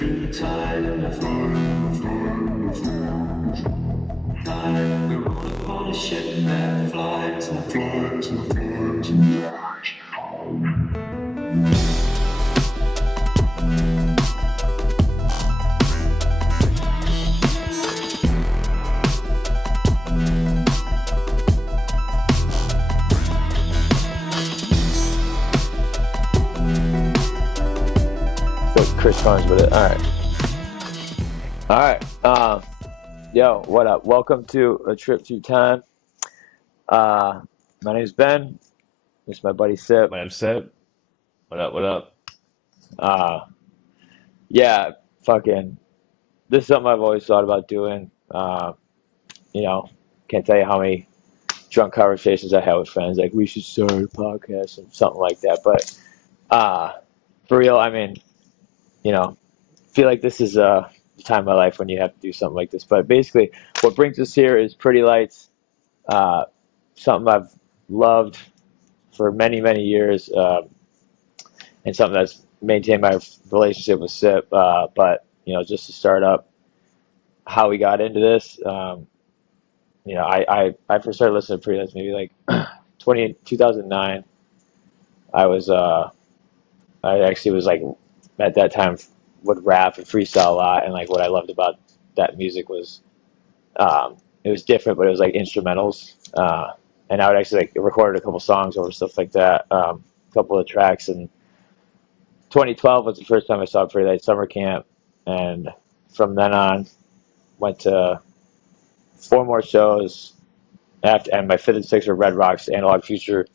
through time and I fly. We roll up on a ship that flies and flies and flies and flies. Chris Carnes with it. All right. Yo, what up? Welcome to A Trip Through Time. My name's Ben. This is my buddy Sip. My name's Sip. What up? What up? Yeah, fucking. This is something I've always thought about doing. Can't tell you how many drunk conversations I had with friends. Like, we should start a podcast and something like that. But for real, I mean, feel like this is the time of my life when you have to do something like this. But basically, what brings us here is Pretty Lights, something I've loved for many, many years, and something that's maintained my relationship with Sip. But, just to start up how we got into this, I first started listening to Pretty Lights maybe like 2009. I actually was like, at that time, would rap and freestyle a lot, and like what I loved about that music was it was different, but it was like instrumentals, and I would actually like record a couple songs over stuff like that, a couple of tracks. And 2012 was the first time I saw Pretty Light Summer Camp, and from then on went to 4 more shows after, and my fifth and sixth were Red Rocks Analog Future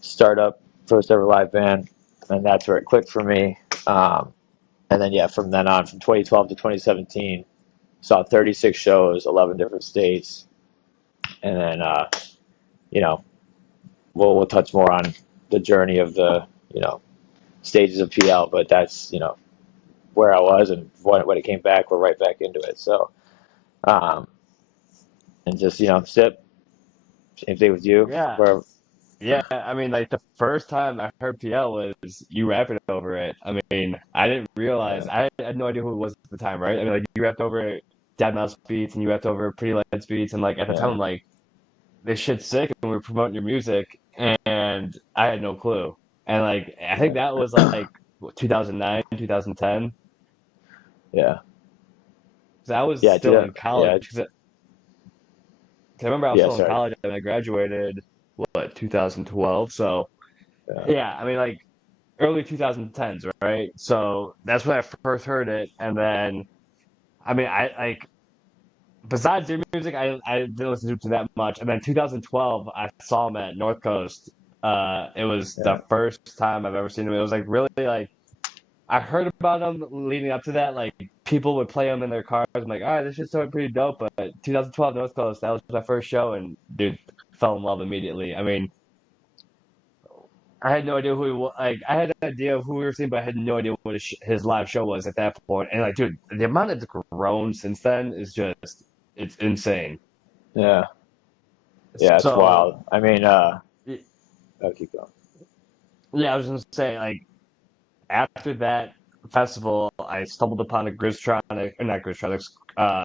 startup, first ever live band, and that's where it clicked for me. And then, from then on, from 2012 to 2017, saw 36 shows, 11 different states. And then, we'll touch more on the journey of the, stages of PL, but that's, where I was, and when it came back, we're right back into it. So, and just, Sip, same thing with you. Yeah. Yeah, I mean, like the first time I heard PL was you rapping over it. I mean, I didn't realize, I had no idea who it was at the time, right? I mean, like you rapped over Dad Mouse beats and you rapped over Pretty Lights beats, and like at the time, I'm like, this shit's sick, and we were promoting your music, and I had no clue. And like, I think that was like 2009, 2010. Yeah. So I was Yeah, still dude. in college. 'Cause I remember I was Yeah, still in sorry. college and I graduated, 2012. So, Yeah. yeah, I mean, like, early 2010s, right? So that's when I first heard it, and then I mean, I like besides your music, I didn't listen to that much, and then 2012 I saw him at North Coast. It was Yeah. the first time I've ever seen him. It was like really like I heard about him leading up to that. Like people would play him in their cars. I'm like, all right, this shit's so pretty dope. But 2012 North Coast, that was my first show, and dude, fell in love immediately. I mean, I had no idea who he was. Like, I had an idea of who we were seeing, but I had no idea what his live show was at that point. And like, dude, the amount it's grown since then is just, it's insane. Yeah. Yeah, it's So, wild. I mean, y- I'll keep going. yeah, I was gonna say, like, after that festival, I stumbled upon a Griztronic, or not Griztronics,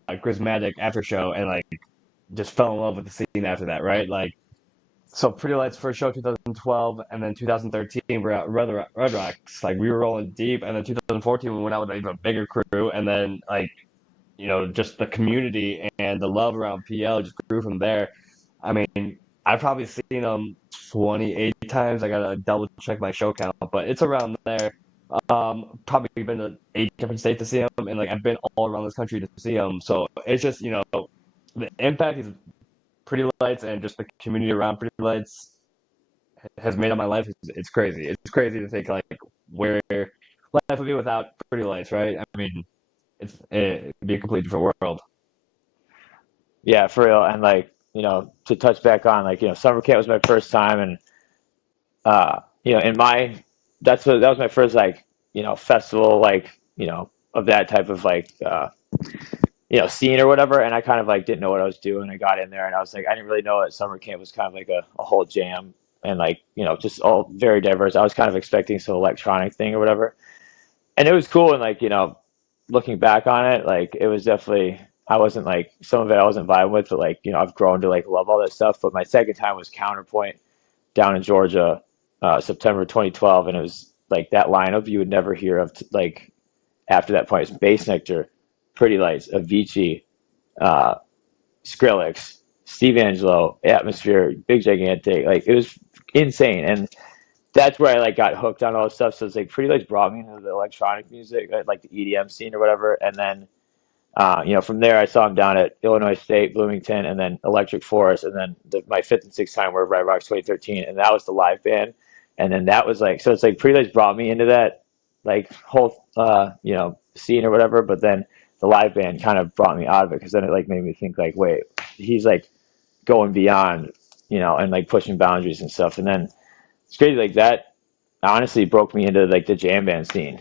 Grismatic after show, and like, just fell in love with the scene after that, right? Like, so Pretty Lights first show 2012, and then 2013 we're at Red Rocks. Like we were rolling deep, and then 2014 we went out with an even bigger crew, and then like just the community and the love around PL just grew from there. I mean, I've probably seen them 28 times. I gotta double check my show count, but it's around there. Probably been to 8 different states to see them, and like I've been all around this country to see them. So it's just the impact is Pretty Lights, and just the community around Pretty Lights has made up my life. It's crazy. It's crazy to think like where life would be without Pretty Lights, right? I mean, it'd be a completely different world. Yeah, for real. And like, to touch back on, like, summer camp was my first time, and in my that was my first like, festival, like, of that type of like scene or whatever. And I kind of like didn't know what I was doing. I got in there and I was like, I didn't really know that summer camp was kind of like a whole jam, and like, just all very diverse. I was kind of expecting some electronic thing or whatever. And it was cool, and like, looking back on it, like it was definitely I wasn't like some of it I wasn't vibing with, but like I've grown to like love all that stuff. But my second time was Counterpoint down in Georgia, September 2012, and it was like that lineup you would never hear of like after that point. It's Bass Nectar, Pretty Lights, Avicii, uh, Skrillex, Steve Angelo, Atmosphere, Big Gigantic. Like it was insane, and that's where I like got hooked on all this stuff. So it's like Pretty Lights brought me into the electronic music, like the EDM scene or whatever, and then from there, I saw him down at Illinois State, Bloomington, and then Electric Forest, and then my fifth and sixth time were Red Rocks 2013, and that was the live band. And then that was like, so it's like Pretty Lights brought me into that like whole, scene or whatever. But then the live band kind of brought me out of it because then it like made me think like, wait, he's like going beyond, and like pushing boundaries and stuff. And then it's crazy like that honestly broke me into like the jam band scene.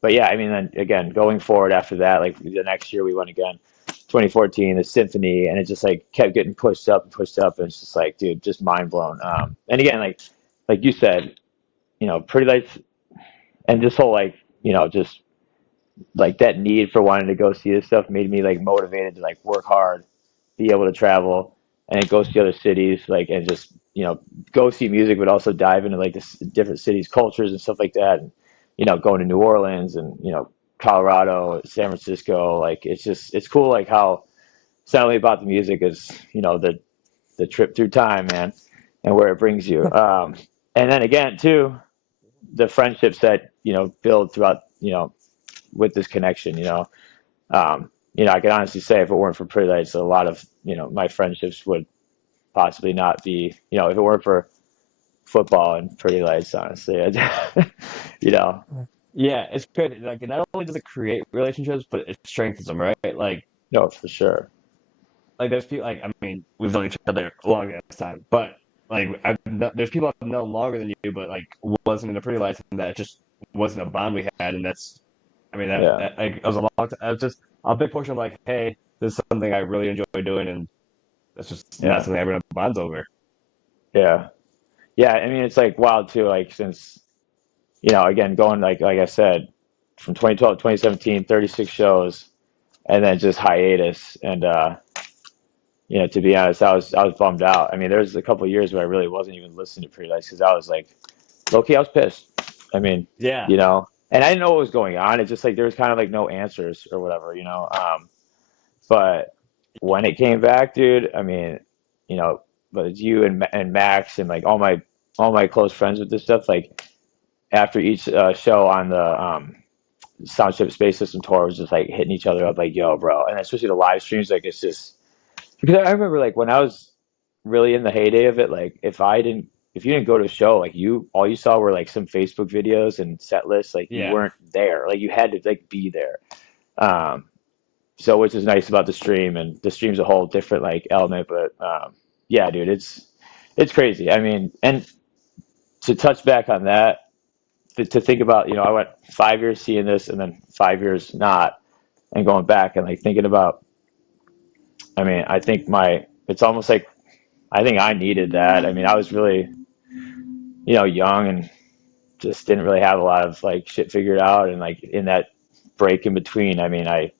But yeah, I mean, then again, going forward after that, like the next year we went again, 2014, the symphony, and it just like kept getting pushed up and pushed up, and it's just like, dude, just mind blown. And again, like you said, Pretty Lights, and this whole like, just like that need for wanting to go see this stuff made me like motivated to like work hard, be able to travel, and go see other cities, like and just go see music, but also dive into like this different cities, cultures, and stuff like that. And going to New Orleans and Colorado, San Francisco, like it's cool, like how it's not only about the music as the trip through time, man, and where it brings you. And then again, too, the friendships that build throughout with this connection. I can honestly say if it weren't for Pretty Lights, a lot of my friendships would possibly not be. If it weren't for football and Pretty Lights, honestly, you know. Yeah, it's great. Like, not only does it create relationships, but it strengthens them, right? No, for sure. Like there's people like I mean we've known each other a long ass time, but like there's people I've known longer than you, but like wasn't in a pretty life, and that just wasn't a bond we had, and that's I mean Yeah, that like it was a long time. It was just a big portion of like, hey, this is something I really enjoy doing, and that's just not yeah, something everyone bonds over. yeah, yeah. I mean, it's like wild too. Like since again, going like I said, from 2012 to 2017, 36 shows, and then just hiatus. And to be honest, I was bummed out. I mean, there was a couple of years where I really wasn't even listening to Pretty Lights because I was like, low key, I was pissed. I mean, Yeah, and I didn't know what was going on. It's just like there was kind of like no answers or whatever. But when it came back, dude, I mean, but it's you and Max and like all my close friends with this stuff, like after each show on the Soundship Space System tour was just like hitting each other up like, yo, bro. And especially the live streams, like it's just because I remember like when I was really in the heyday of it, like if you didn't go to a show, like all you saw were like some Facebook videos and set lists, like you yeah, weren't there. Like you had to like be there. Um so which is nice about the stream, and the stream's a whole different like element, but yeah, dude, it's crazy. I mean, and to touch back on that, to think about, I went 5 years seeing this and then 5 years not, and going back and like thinking about, I mean, I think it's almost like, I think I needed that. I mean, I was really, young and just didn't really have a lot of like shit figured out. And like in that break in between, I mean, I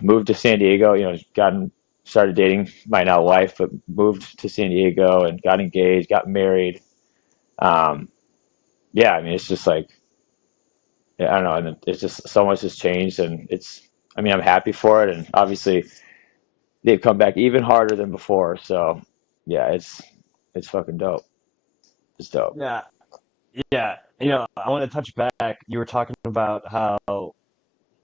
moved to San Diego, started dating my now wife, but moved to San Diego and got engaged, got married. Um, yeah, I mean, it's just like, I don't know, and it's just so much has changed, and I mean, I'm happy for it, and obviously they've come back even harder than before. So, yeah, it's fucking dope. It's dope. yeah, yeah. I want to touch back. You were talking about how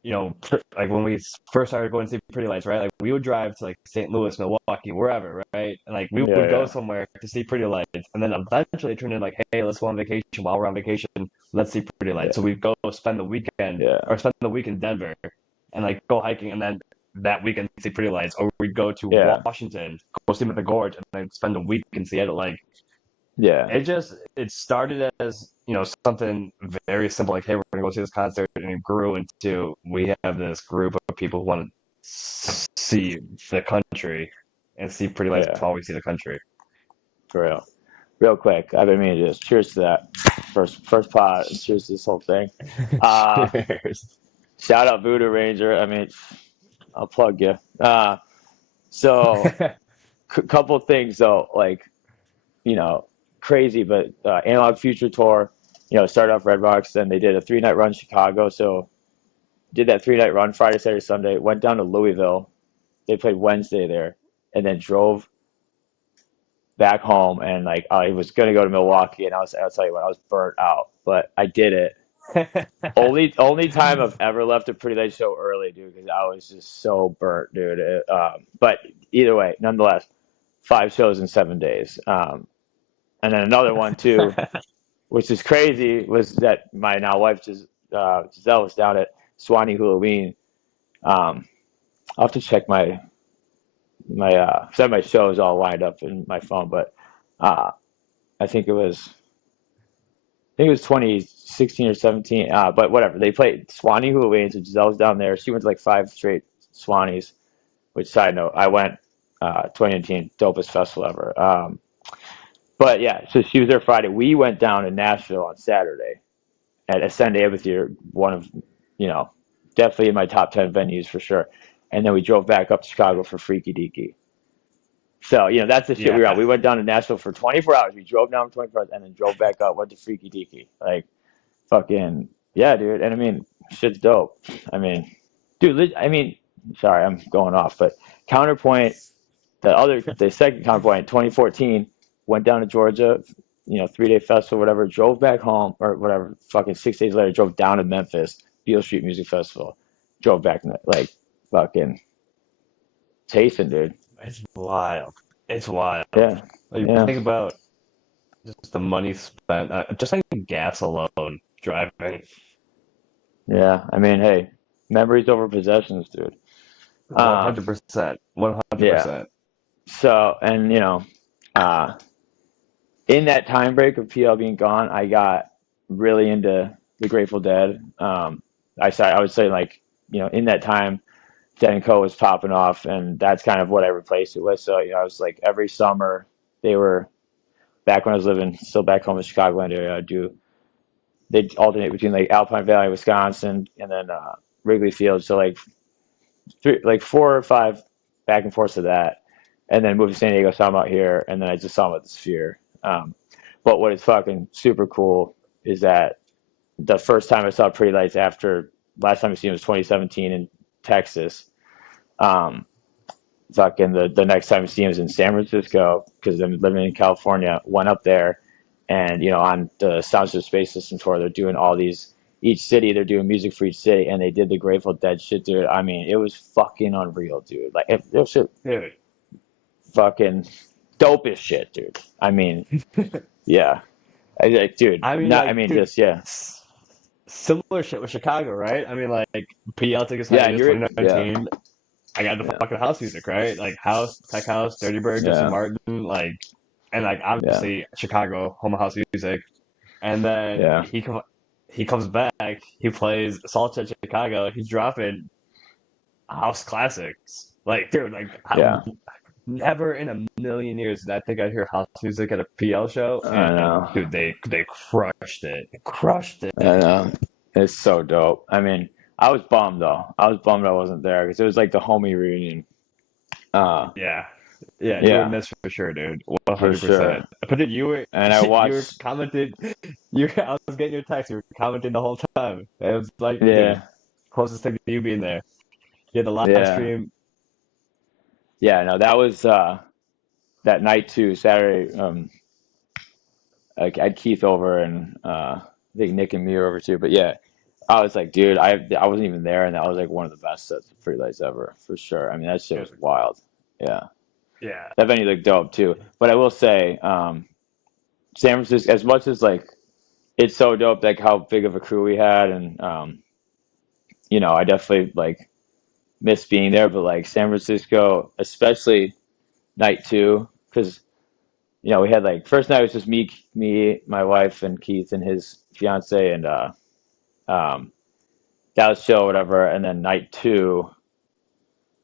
like when we first started going to see Pretty Lights, right? Like we would drive to like St. Louis, Milwaukee, wherever, right? And like we Yeah, would go yeah, somewhere to see Pretty Lights, and then eventually it turned into like, hey, let's go on vacation. While we're on vacation, let's see Pretty Lights. So yeah, we'd go spend the weekend yeah, or spend the week in Denver, and like go hiking, and then that weekend see Pretty Lights, or we'd go to yeah, Washington, go see them at the Gorge, and then spend a week in Seattle. Like yeah, it started as something very simple, like, hey, we're gonna go see this concert, and it grew into we have this group of people who want to see the country and see Pretty Lights yeah. while we see the country. For real. Real quick, I've been meaning to just cheers to that. first pot. Cheers to this whole thing. Uh, Cheers. Shout out Voodoo Ranger. I mean, I'll plug you. So couple things though, like you know, crazy, but Analog Future Tour. Started off Red Rocks, then they did a 3-night run in Chicago. So did that 3-night run Friday, Saturday, Sunday. Went down to Louisville. They played Wednesday there, and then drove back home. And like I was gonna go to Milwaukee, and I'll tell you what, I was burnt out, but I did it. Only time I've ever left a pretty late show early, dude, because I was just so burnt, dude. But either way, nonetheless, 5 shows in 7 days. And then another one too, which is crazy, was that my now wife Giselle was down at Swanee Halloween. I'll have to check my some of my shows all lined up in my phone, but I think it was 2016 or 17. But whatever, they played Swanee Halloween, so Giselle was down there. She went to like 5 straight Swanees. Which, side note, I went 2019, dopest festival ever. But yeah, so she was there Friday. We went down to Nashville on Saturday at Ascend Amphitheater, one of, definitely in my top 10 venues for sure. And then we drove back up to Chicago for Freaky Deaky. So, that's the shit we were on. We went down to Nashville for 24 hours. We drove down for 24 hours and then drove back up, went to Freaky Deaky. Like, fucking, yeah, dude. And I mean, shit's dope. I mean, dude, sorry, I'm going off, but Counterpoint, the second Counterpoint in 2014, went down to Georgia, 3-day festival, whatever, drove back home, or whatever, fucking 6 days later, drove down to Memphis, Beale Street Music Festival, drove back, like, fucking chasing, dude. It's wild. It's wild. Yeah. Like, Yeah. think about just the money spent, just like gas alone, driving. Yeah. I mean, hey, memories over possessions, dude. 100%. 100%. Yeah. So, and, in that time break of PL being gone, I got really into the Grateful Dead. I would say, like, in that time, Dead & Co. was popping off, and that's kind of what I replaced it with. So, I was like, every summer, they were, back when I was living still back home in the Chicagoland area, they'd alternate between, like, Alpine Valley, Wisconsin, and then Wrigley Field. So, like 4 or 5 back and forth to that. And then moved to San Diego, saw them out here, and then I just saw them at the Sphere. But what is fucking super cool is that the first time I saw Pretty Lights after last time I seen them was 2017 in Texas. Fucking the next time I seen them was in San Francisco because I'm living in California. Went up there, and on the Sounds Space System tour, they're doing all these. Each city, they're doing music for each city, and they did the Grateful Dead shit, dude. I mean, it was fucking unreal, dude. Like, it was Dude. fucking dope as shit, dude. I mean, yeah. Dude. Just, yeah. Similar shit with Chicago, right? I mean, like, PL tickets Yeah, in 2019. Yeah. I got the fucking house music, right? Like, House, Tech House, Dirty Bird, Justin Martin, like, and, like, obviously, Chicago, home of house music. And then he comes back, he plays Salt at Chicago, he's dropping house classics. Like, dude, like, never in a million years did I think I'd hear house music at a PL show. And, I know. Dude, they crushed it. Crushed it. I know. It's so dope. I mean, I was bummed, though. I was bummed I wasn't there because it was like the homie reunion. Yeah, you were missed for sure, dude. 100%. For sure. But then you were, and I watched. You were commenting. I was getting your text. You were commenting the whole time. It was like, dude, closest thing to you being there. You had the live stream. Yeah, no, that was that night too, Saturday. I had Keith over and I think Nick and me were over too. But yeah, I was like, dude, I wasn't even there, and that was like one of the best sets of Free Lights ever for sure. I mean, that shit was wild. Yeah. Yeah. That venue looked dope too. But I will say, San Francisco, as much as like it's so dope, like how big of a crew we had, and I definitely like miss being there. But like San Francisco, especially night 2, because we had like first night was just me, my wife, and Keith and his fiance, and that was chill, whatever. And then night 2,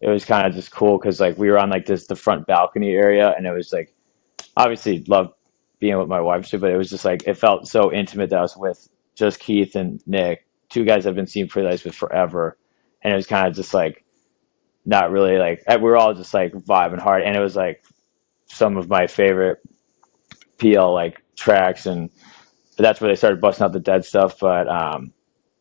it was kind of just cool because like we were on like the front balcony area, and it was like obviously love being with my wife too, but it was just like it felt so intimate that I was with just Keith and Nick, two guys I've been seeing Pretty Lights with forever, and it was kind of just like not really like we were all just like vibing hard, and it was like some of my favorite PL like tracks, and that's where they started busting out the dead stuff. But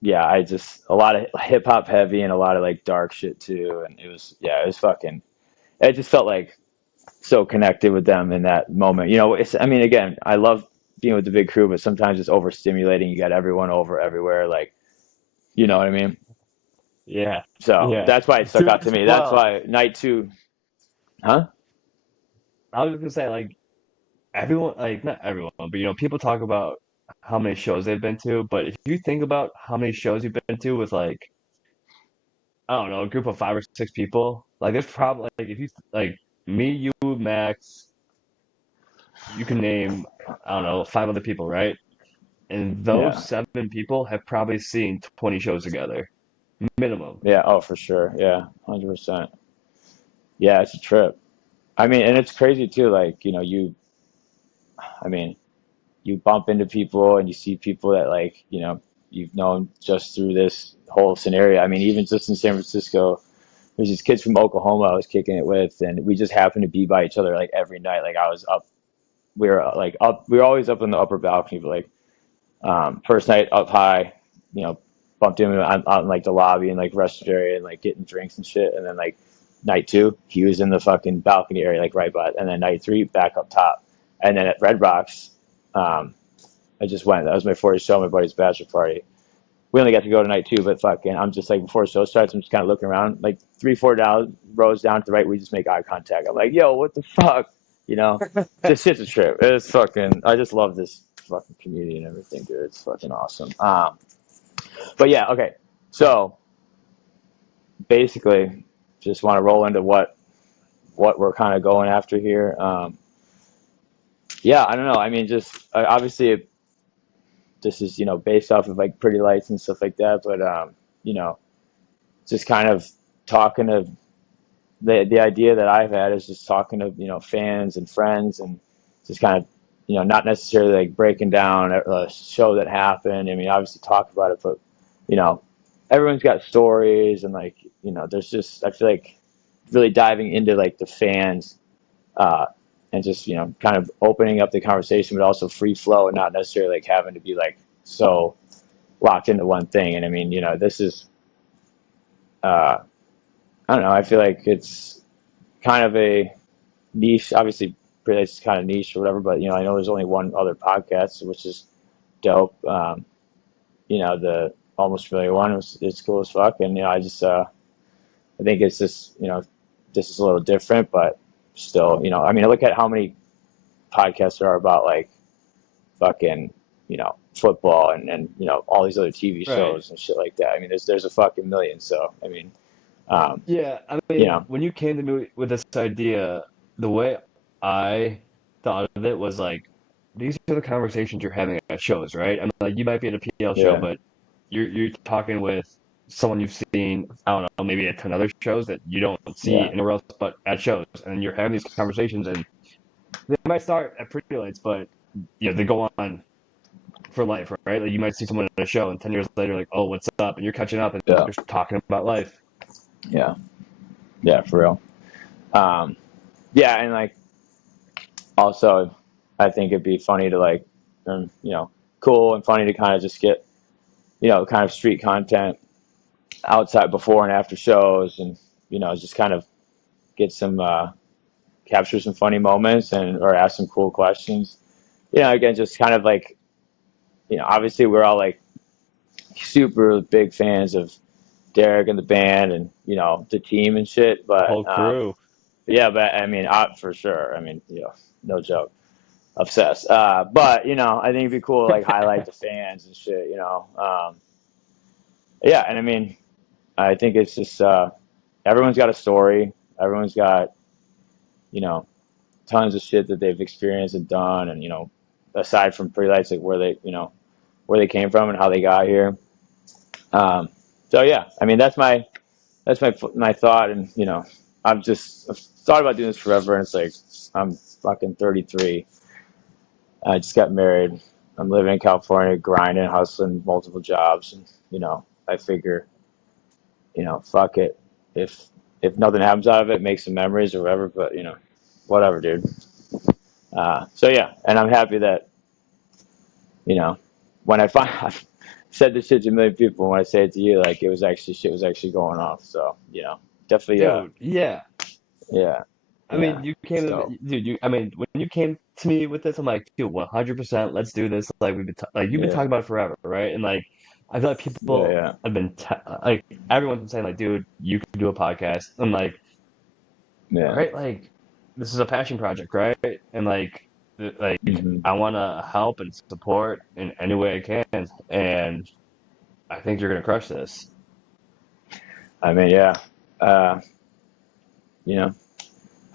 yeah, I just a lot of hip hop heavy and a lot of like dark shit too, and it was fucking. It just felt like so connected with them in that moment. You know, it's I mean, again, I love being with the big crew, but sometimes it's overstimulating. You got everyone over everywhere, like you know what I mean. Yeah, So yeah. that's why it stuck out to me. That's Well, why night two, huh? I was gonna say like everyone, like not everyone, but people talk about how many shows they've been to, but if you think about how many shows you've been to with like I don't know, a group of 5 or 6 people, like there's probably like if you like me, you, Max, you can name I don't know 5 other people, right? And those Yeah, 7 people have probably seen 20 shows together, minimum. yeah. Oh, for sure. Yeah, 100%. Yeah, it's a trip. I mean, and it's crazy too. Like you know, I mean, you bump into people and you see people that like you've known just through this whole scenario. I mean, even just in San Francisco, there's these kids from Oklahoma I was kicking it with, and we just happened to be by each other like every night. Like I was up, we were always up in the upper balcony, but like first night up high, you know, bumped him out in like the lobby and like restaurant area and like getting drinks and shit, and then like night two, he was in the fucking balcony area like right by it, and then night three back up top, and then at Red Rocks. Um, I just went. That was my 40th show, my buddy's bachelor party. We only got to go tonight too, but fucking, I'm just like before the show starts, I'm just kind of looking around, like 3, 4 rows down to the right. We just make eye contact. I'm like, yo, what the fuck, you know? This shit's a trip. It's fucking. I just love this fucking community and everything, dude. It's fucking awesome. But yeah, okay. So basically, just want to roll into what we're kind of going after here. Yeah, I don't know. I mean, just obviously this is based off of like Pretty Lights and stuff like that, but you know just kind of talking to the idea that I've had is just talking to fans and friends, and just kind of not necessarily like breaking down a show that happened. I mean, obviously talk about it, but you know everyone's got stories, and like there's just I feel like really diving into like the fans, uh and just kind of opening up the conversation, but also free flow and not necessarily like having to be like so locked into one thing. And I mean, this is uh I don't know, I feel like it's kind of a niche, obviously it's kind of niche or whatever, but I know there's only one other podcast, which is dope. The Almost Familiar one it's cool as fuck, and I just I think it's just this is a little different, but still I mean, I look at how many podcasts there are about like fucking football and all these other TV Right. shows and shit like that. I mean, there's a fucking million. So I mean, um, Yeah, I you mean, know, when you came to me with this idea, the way I thought of it was like these are the conversations you're having at shows, right? I mean, like you might be at a PL show, yeah, but you're talking with someone you've seen, I don't know, maybe at 10 other shows that you don't see yeah, anywhere else but at shows, and you're having these conversations, and they might start at Pretty Lights, but they go on for life, right? Like you might see someone at a show, and 10 years later, like, oh, what's up? And you're catching up, and yeah, you're talking about life. yeah, yeah, for real. Um, yeah, and like also, I think it'd be funny to like, cool and funny to kind of just get kind of street content outside before and after shows, and just kind of get some capture some funny moments and or ask some cool questions. Again, just kind of like obviously we're all like super big fans of Derek and the band and the team and shit. The But whole crew. yeah, but I mean, for sure. I mean, no joke, obsessed. But I think it'd be cool to like highlight the fans and shit. Yeah, and I mean, I think it's just everyone's got a story. Everyone's got you know tons of shit that they've experienced and done, and aside from Pretty Lights, like where they came from and how they got here. Um, so yeah, I mean that's my thought, and I've thought about doing this forever, and it's like I'm fucking 33. I just got married. I'm living in California, grinding, hustling, multiple jobs, and I figure, fuck it. If if nothing happens out of it, make some memories or whatever. But whatever, dude. So yeah, and I'm happy that when I find I've said this shit to a million people. When I say it to you, like it was actually shit was actually going off. So definitely, Dude, yeah. yeah, I yeah. mean, you came to So me, dude. I mean, when you came to me with this, I'm like, dude, 100%. Let's do this. Like like you've been yeah, talking about it forever, right? And like, I feel like yeah, people yeah, have been like everyone's been saying like, dude, you can do a podcast. I'm like, all yeah. right, like this is a passion project, right? And like Hmm. I want to help and support in any way I can, and I think you're gonna crush this. I mean, yeah. Uh, you know,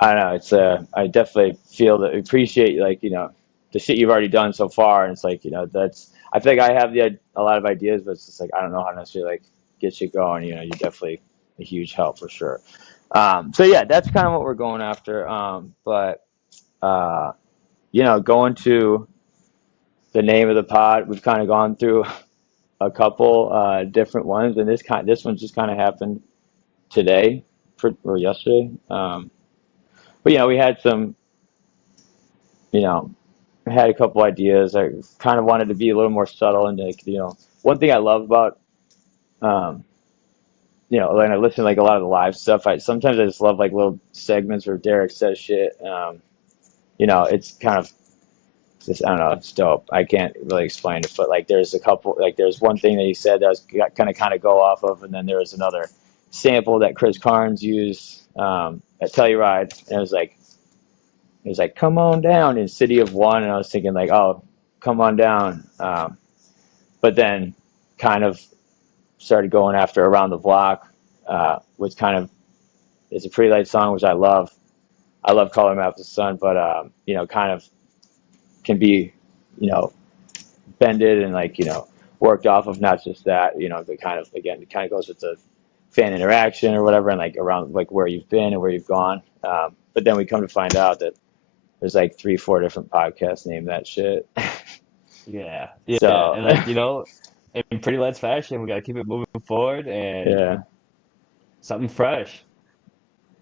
I don't know. It's I definitely feel that appreciate like the shit you've already done so far, and it's like that's. I think I have a lot of ideas, but it's just like I don't know how to necessarily like get you going. You're definitely a huge help for sure. So yeah, that's kind of what we're going after. But uh, going to the name of the pod, we've kind of gone through a couple different ones, and this one just kind of happened today or yesterday. But we had some, you know, I had a couple ideas. I kind of wanted to be a little more subtle and like, one thing I love about, um, when I listen to like a lot of the live stuff, I sometimes I just love like little segments where Derek says shit. It's kind of just I don't know, it's dope. I can't really explain it, but like there's one thing that he said that I was kind of go off of, and then there was another sample that Chris Carnes used at Telluride, and it was like come on down in City of One, and I was thinking like, oh, come on down, but then kind of started going after Around the Block, which kind of is a pretty light song, which I love. I love Color Map of the Sun, but kind of can be, you know, bended and like worked off of not just that, but kind of again it kind of goes with the fan interaction or whatever, and like around like where you've been and where you've gone. But then we come to find out that there's like 3-4 different podcasts named that shit. Yeah, yeah, So and like in pretty Let's fashion, we gotta keep it moving forward and yeah, something fresh.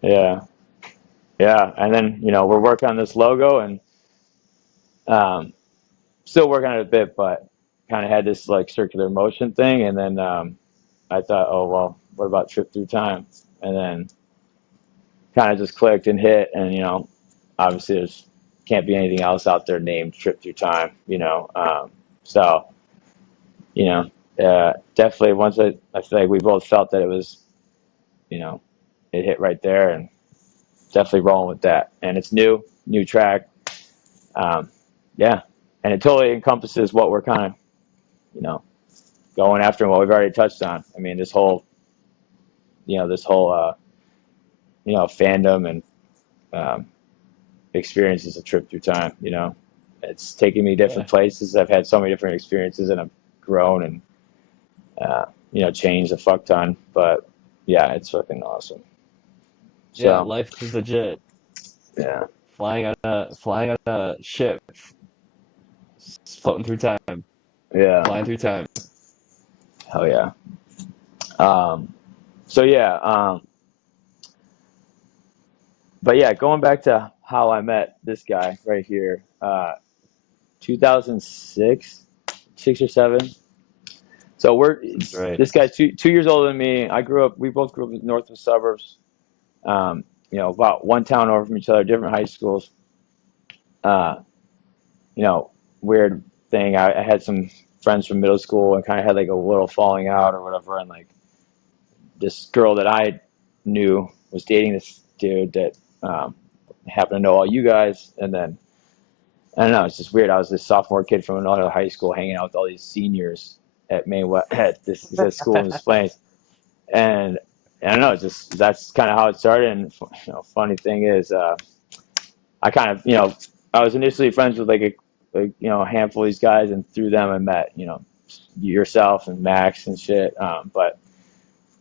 yeah, yeah. And then we're working on this logo and um, still working on it a bit, but kind of had this like circular motion thing, and then I thought, oh well, what about Trip Through Time? And then kind of just clicked and hit, and obviously there's can't be anything else out there named Trip Through Time, so definitely once I feel like we both felt that it was, it hit right there, and definitely rolling with that. And it's new track, yeah, and it totally encompasses what we're kind of, going after and what we've already touched on. I mean, this whole fandom and um, experience is a trip through time. It's taken me different Yeah, places. I've had so many different experiences, and I've grown and changed a fuck ton. But yeah, it's fucking awesome. yeah, So life is legit. yeah, Flying on a ship, floating through time, yeah, flying through time. hell yeah. So yeah, but yeah, going back to how I met this guy right here, 2006, 6 or 7. So That's right. this guy's two years older than me. We both grew up in north of suburbs, about one town over from each other, different high schools. Uh, Weird thing. I had some friends from middle school and kind of had like a little falling out or whatever. And like this girl that I knew was dating this dude that happened to know all you guys. And then I don't know, it's just weird. I was this sophomore kid from another high school hanging out with all these seniors at at this school in this place. And I don't know, it's just that's kind of how it started. And funny thing is, I kind of I was initially friends with like a handful of these guys, and through them I met yourself and Max and shit. But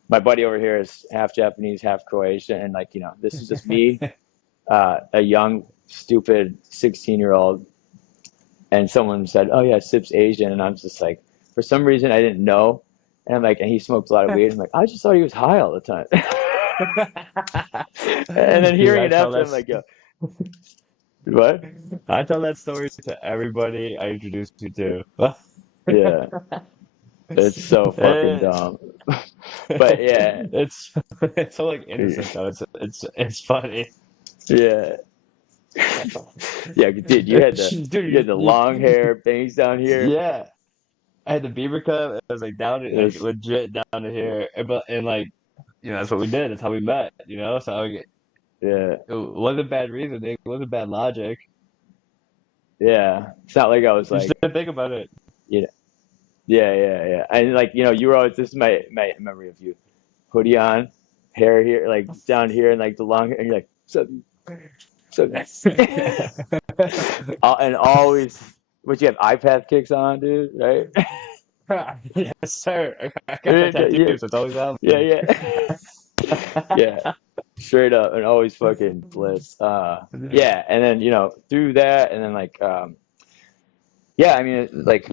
my buddy over here is half Japanese, half Croatian, and like this is just me, a young stupid 16-year-old and someone said, "Oh yeah, Sip's Asian," and I'm just like, for some reason I didn't know, and I'm like, and he smoked a lot of weed. I'm like, I just thought he was high all the time. And then Dude, hearing it after, I'm like, yo, what? I tell that story to everybody I introduce you to. Yeah, it's so fucking Eh, dumb. But yeah, it's it's so like innocent though. It's funny. yeah, yeah, dude, you had Dude, the long hair, bangs down here. yeah. I had the beaver cut. It was like down to, It like was, legit down to here. And like that's what we did. That's how we met. So like, yeah, it wasn't bad reasoning. It wasn't bad logic. yeah. It's not like I was You just like, didn't think about it. you know, yeah, yeah, yeah. And like, you were always, this is my memory of you, hoodie on, hair here, like down here, and like the long hair, and you're like, what's up? And always, what you have iPad kicks on, dude, right? Yes, sir. I got that Yeah, tattoo, so it's always on yeah, me. yeah, yeah. Straight up, and always fucking bliss. Yeah, and then through that, and then like yeah, I mean like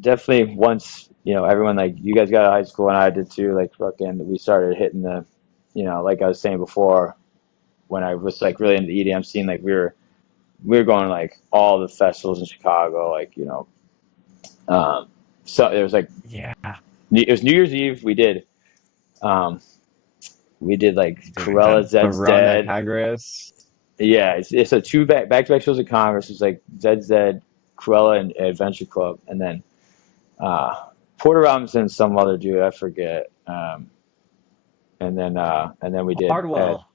definitely once everyone, like you guys got out of high school and I did too, like fucking we started hitting the like I was saying before, when I was like really into the EDM scene, like we were going to like all the festivals in Chicago, like so it was like Yeah, it was New Year's Eve. Um we did like dude, the Corella, Zed's Verona Dead. Congress. Yeah, it's a two back-to-back shows at Congress. It's like Zed's Dead, Corella, and Adventure Club, and then uh Porter Robinson, some other dude I forget. And then we did Hardwell.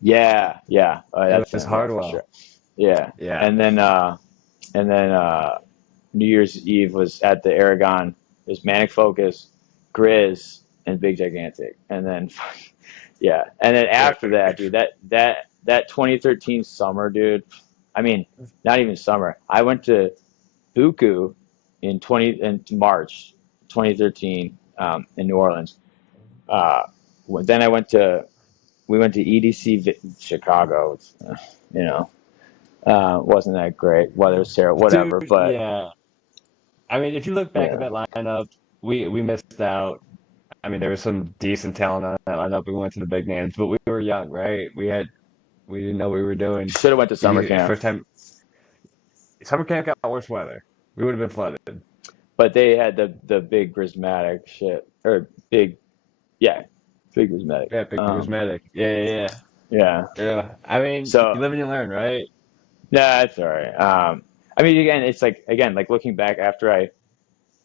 yeah, yeah, It that's was him, yeah, for Hardwell. sure. Yeah, Yeah. and then New Year's Eve was at the Aragon. It was Manic Focus, Grizz, and Big Gigantic, and then yeah, and then after that, dude, that 2013 summer, dude. I mean, not even summer. I went to Buku in March 2013 in New Orleans. Uh, then we went to EDC Chicago. You know, wasn't that great? Weather, Sarah, Dude, whatever. But yeah. I mean, if you look back at yeah, that lineup, we missed out. I mean, there was some decent talent on that lineup. We went to the big names, but we were young, right? We didn't know what we were doing. should have went to summer camp. First time summer camp got worse weather. We would have been flooded. But they had the big prismatic shit, or big, yeah, big prismatic. Yeah, big charismatic. Yeah. Yeah. Yeah. I mean, you So live and you learn, right? yeah, that's all right. I mean, again, it's like like looking back after I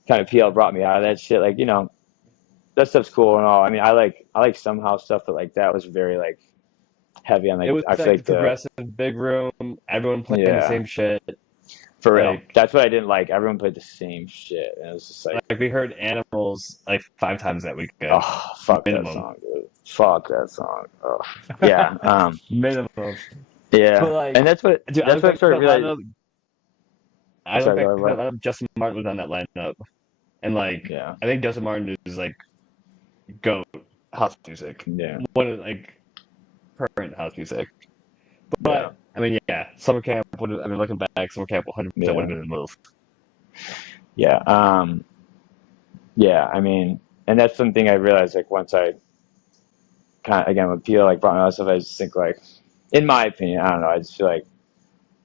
kind of PL brought me out of that shit. Like that stuff's cool and all. I mean, I like some house stuff, but like that was very like heavy on It like was I feel like the like the progressive big room, everyone playing the yeah, same shit. for real. Like That's what I didn't like. Everyone played the same shit, and it was just like, like we heard animals like 5 times that weekend, oh fuck that minimum. song, dude. Fuck that song. Oh yeah, Minimum. But yeah, like, and that's what dude, I that's look what I back at started that realizing. lineup. I look Sorry, back go at that ahead. lineup. Justin Martin was on that lineup, and like, Yeah, I think Justin Martin is like goat house music, yeah, one of like current house music. yeah, But I mean, yeah, summer camp would. I mean, looking back, summer camp 100% would have yeah, been the move. yeah. Yeah. I mean, and that's something I realized like once I kind of again when people like brought me out stuff, I just think like, in my opinion, I don't know. I just feel like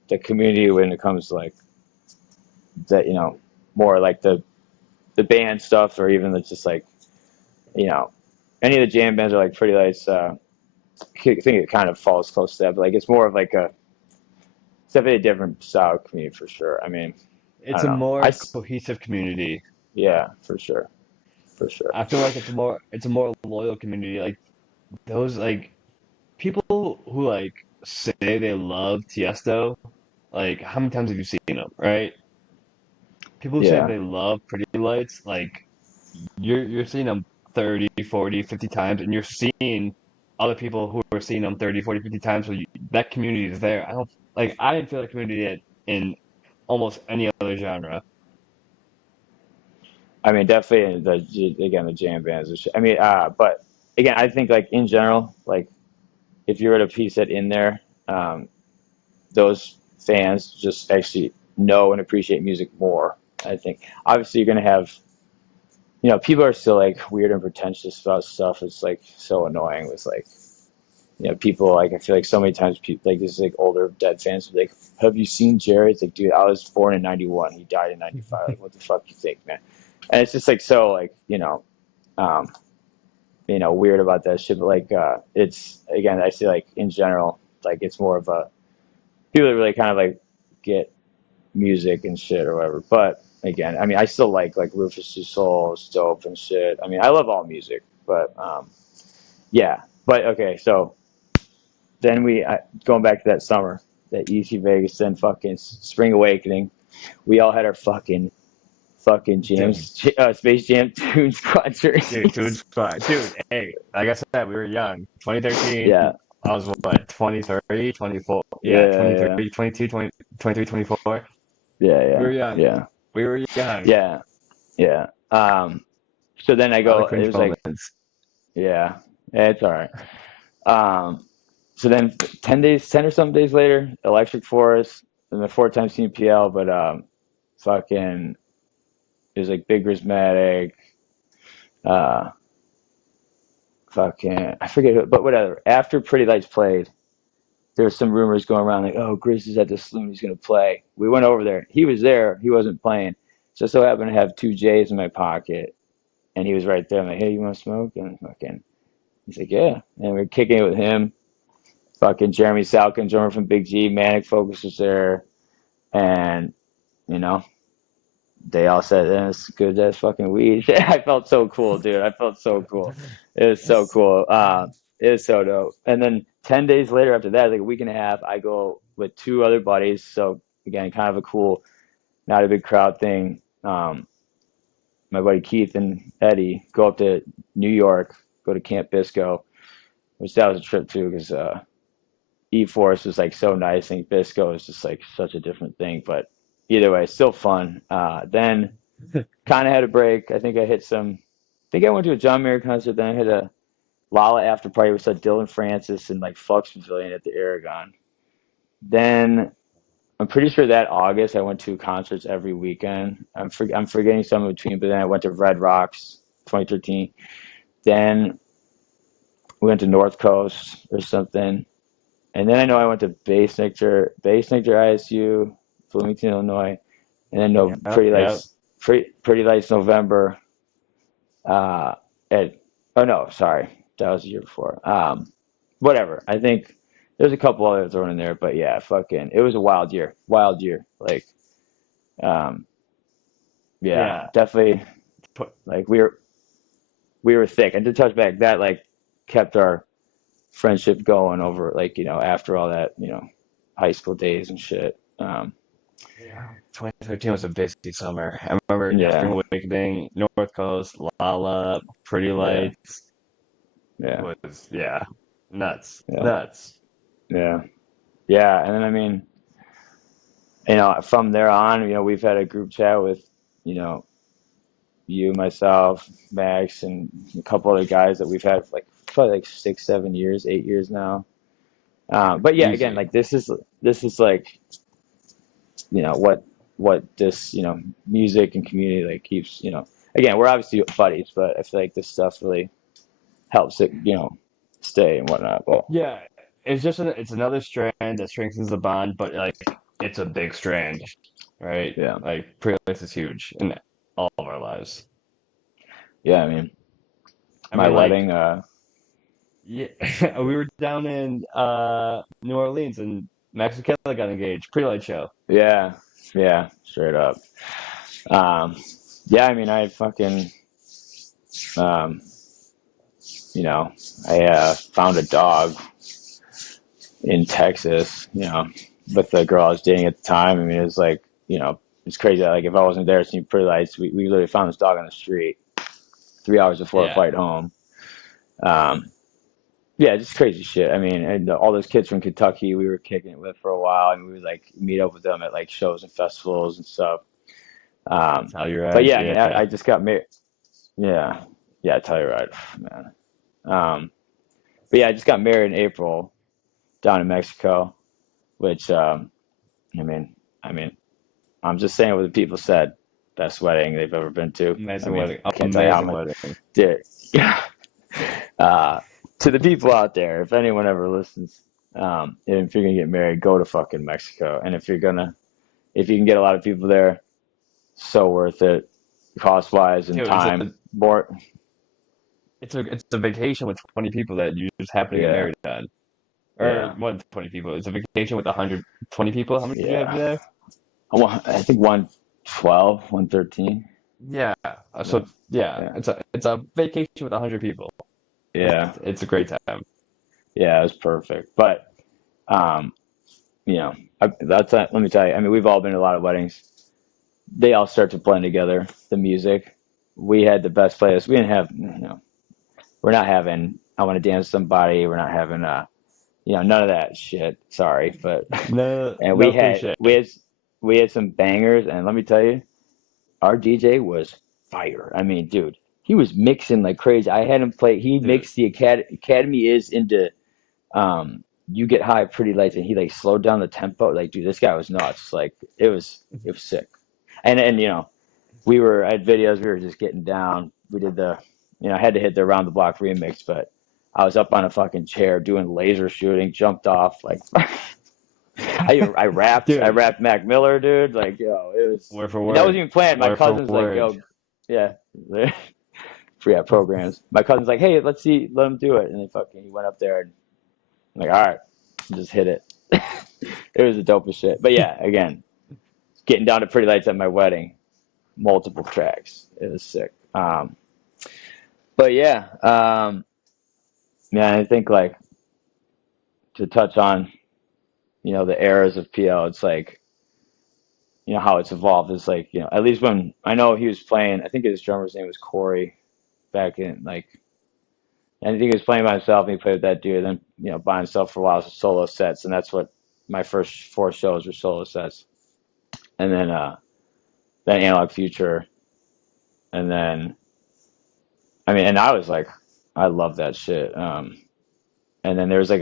the community when it comes to like that, more like the band stuff, or even just like you know any of the jam bands are like pretty nice. I think it kind of falls close to that, but like it's more of like it's definitely a different style of community for sure. I mean, I It's don't a know. more cohesive community. Yeah, for sure, for sure. I feel like it's a more loyal community. Like those like people who like say they love Tiesto. Like how many times have you seen them, right? People who say Yeah, they love Pretty Lights, like you're seeing them 30, 40, 50 times, and you're seeing other people who are seeing them 30, 40, 50 times. So that community is there. I didn't feel that community in almost any other genre. I mean, definitely the jam bands. I mean, but again, I think like in general, like if you were to piece it in there, those fans just actually know and appreciate music more. I think obviously you're gonna have, people are still like weird and pretentious about stuff. It's like so annoying with like, people like, I feel like so many times people like this like older dead fans will be like, have you seen Jared? It's like, dude, I was born in 91. He died in 95. Like, what the fuck you think, man? And it's just like so like, um, weird about that shit. But like, it's again, I see like in general, like it's more of a people that really kind of like get music and shit or whatever. But again, I mean, I still like Rufus Du Sol, Dope and shit. I mean, I love all music, but yeah. But okay, so then going back to that summer, that EC Vegas, then fucking Spring Awakening. We all had our fucking Dude, Space Jam Tunes Squad dude, dude, jerseys. fine. Dude, hey, like I said, we were young. 2013, Yeah, I was what, 23, 24? Yeah, yeah, 23, 22, 20, 23, 24. yeah, We were yeah, young. yeah, We were young. yeah, yeah. So then I A lot of go. It cringe was like, moments. yeah, it's all right. Um, so then 10 or some days later, Electric Forest, and the 4 times CPL, but fucking, it was like Big Rhythmatic, uh, fucking, I forget who, but whatever. After Pretty Lights played, there was some rumors going around like, oh, Grizz is at the saloon, he's gonna play. We went over there. He was there. He wasn't playing. Just so happened to have two J's in my pocket, and he was right there. I'm like, hey, you want to smoke? And fucking, he's like, yeah. And we are kicking it with him. Fucking Jeremy Salkin, drummer from Big G, Manic Focus was there, and you know, they all said, "It's good as fucking weed." I felt so cool, dude. I felt so cool. It was so cool. It was so dope. And then 10 days later, after that, like a week and a half, I go with two other buddies. So again, kind of a cool, not a big crowd thing. My buddy Keith and Eddie go up to New York, go to Camp Bisco, which that was a trip too, because E-Force was like so nice. I think Bisco is just like such a different thing, but either way, still fun. Then kind of had a break. I think I went to a John Mayer concert. Then I had a Lala after party. We saw Dylan Francis and like Flux Pavilion at the Aragon. Then I'm pretty sure that August I went to concerts every weekend. I'm forgetting some in between, but then I went to Red Rocks 2013. Then we went to North Coast or something. And then I know I went to Bay Nectar ISU, Bloomington, Illinois, and then no Yep, yep. Pretty Lights November. Uh, at oh no, sorry, that was the year before. Whatever. I think there's a couple others thrown in there, but yeah, fucking, it was a wild year. Like, um, yeah, Yeah. definitely. Put, Like we were thick, and to touch back, that like kept our friendship going over like after all that high school days and shit. yeah. 2013 was a busy summer. I remember Yeah, Spring Awakening, North Coast, Lala, Pretty yeah, Lights yeah, was, yeah, nuts. yeah, Nuts. yeah, yeah. And then I mean, from there on, we've had a group chat with, you know, you, myself, Max, and a couple other guys that we've had for like probably like 6, 7 years, 8 years now. But yeah, again, Easy. like this is like what this music and community like keeps. Again, we're obviously buddies, but I feel like this stuff really helps it stay and whatnot. But Yeah, it's another strand that strengthens the bond, but like it's a big strand, right? yeah, Like Pretty Lights is huge in all of our lives. yeah. I mean, I my mean, like, wedding. yeah, we were down in New Orleans and Max and Kelly got engaged. Pretty Light show. Yeah, yeah, straight up. Um, yeah, I mean, I fucking, um, you know, I found a dog in Texas, with the girl I was dating at the time. I mean, it was like, it's crazy. Like, if I wasn't there seeing Pretty Lights, we literally found this dog on the street 3 hours before a Yeah. flight home. Um, yeah, just crazy shit. I mean, and all those kids from Kentucky, we were kicking it with for a while, and we would like meet up with them at like shows and festivals and stuff. Um, but Telluride, yeah, I mean, I yeah. just got married. Yeah, yeah, Telluride, man. But yeah, I just got married in April down in Mexico, which I mean, I'm just saying what the people said. Best wedding they've ever been to. I Amazing mean, wedding. can't tell you how Amazing much. wedding. Dude, to the people out there, if anyone ever listens, if you're gonna get married, go to fucking Mexico. And if you can get a lot of people there, so worth it, cost wise and Dude, time. More, it's a vacation with 20 people that you just happen to get yeah, married on. Or yeah, more than 20 people. It's a vacation with 120 people. How many do you have yeah. there? I think 112, 113. Yeah. Yeah, Yeah, yeah, it's a vacation with 100 people. yeah, It's a great time. yeah. It was perfect. But um, let me tell you. I mean, we've all been to a lot of weddings. They all start to blend together. The music. We had the best playlist. We didn't have, we're not having I want to dance with somebody. We're not having none of that shit. Sorry, but No, and no cliche. we had some bangers, and let me tell you, our DJ was fire. I mean, dude, he was mixing like crazy. I had him play. He Dude, mixed the Academy is into you get high pretty lights, and he like slowed down the tempo. Like, dude, this guy was nuts. Like, it was sick. And I had videos. We were just getting down. We did I had to hit the Around the Block remix, but I was up on a fucking chair doing laser shooting, jumped off like I dude, rapped Mac Miller, dude. Like, yo, it was word for that wasn't word. even planned. My Word for cousin's like, word. yo, yeah, free app programs. My cousin's like, hey, let him do it, and then he went up there and I'm like, all right, just hit it. It was the dopest shit. But yeah, again, getting down to Pretty Lights at my wedding, multiple tracks. It was sick. But yeah, I think like to touch on, the eras of PL, it's like, how it's evolved is like, at least when I know he was playing, I think his drummer's name was Corey back in like, I think he was playing by himself and he played with that dude, and then, by himself for a while, so solo sets. And that's what my first four shows were, solo sets. And then Analog Future. And then, I mean, and I was like, I love that shit. And then there was like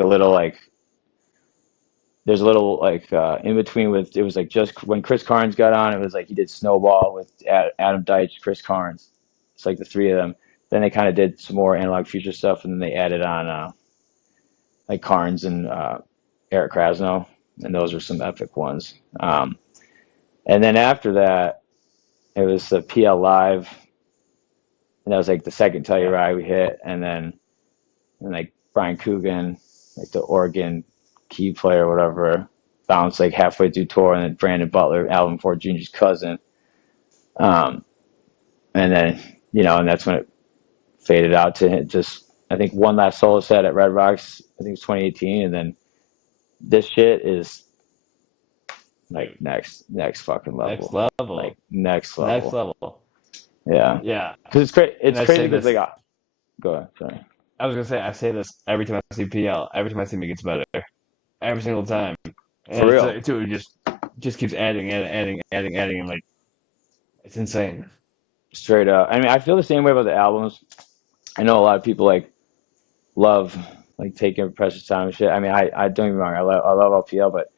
there's a little like in between with, it was like just when Chris Carnes got on, it was like he did Snowball with Adam Deitch, Chris Carnes. It's like the three of them. Then they kind of did some more Analog Future stuff, and then they added on like Carnes and Eric Krasno, and those were some epic ones. And then after that, it was the PL Live, and that was like the second Yeah. Telluride we hit, and like Brian Coogan, like the organ key player, or whatever, bounced like halfway through tour, and then Brandon Butler, Alvin Ford Jr.'s cousin, um, and then and that's when it faded out to just I think one last solo set at Red Rocks. I think it was 2018, and then this shit is like Dude, next fucking next level, level. like next Next level. level. Yeah, Yeah. because it's crazy. And It's I say crazy because this, like, go ahead, sorry. I was gonna say, I say this every time I see PL, every time I see him, it gets better. Every single time. For And real. it just keeps adding, and like, it's insane. Straight up. I mean, I feel the same way about the albums. I know a lot of people like love like taking precious time and shit. I mean, I don't get me wrong. I love LPL, but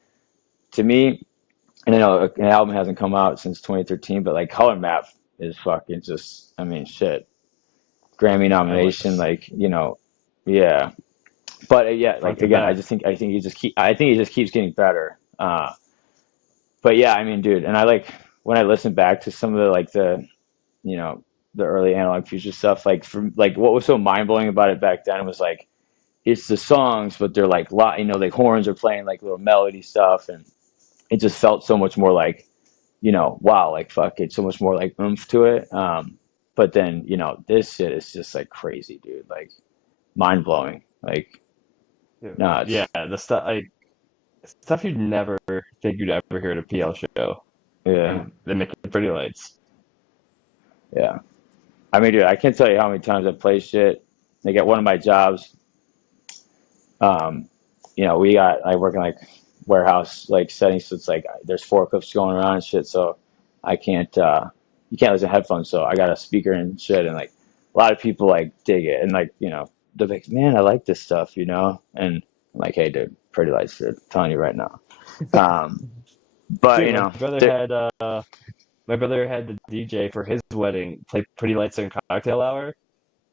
to me, and I know an album hasn't come out since 2013, but like Color Map is fucking just. I mean, shit. Grammy nomination, Timeless. like yeah. But yeah, Front like to again, back. I think he just keeps getting better. But yeah, I mean, dude, and I like when I listen back to some of you know, the early Analog Future stuff, like from like what was so mind blowing about it back then was like it's the songs, but they're like like horns are playing like little melody stuff, and it just felt so much more like, wow, like fuck, it's so much more like oomph to it. But then this shit is just like crazy, dude, like mind blowing, like Yeah, nuts. the stuff like stuff you'd never think you'd ever hear at a PL show, Yeah, and they make it pretty lights. yeah. I mean, dude, I can't tell you how many times I play shit. Like at one of my jobs, um, I work in like warehouse like settings, so it's like there's forklifts going around and shit. So I can't, you can't listen to headphones. So I got a speaker and shit, and like a lot of people like dig it, and like they're like, man, I like this stuff, and I'm like, hey, dude, pretty lights, dude, I'm telling you right now. Um, But Dude, you know, there, my brother had the DJ for his wedding play Pretty Lights and Cocktail Hour,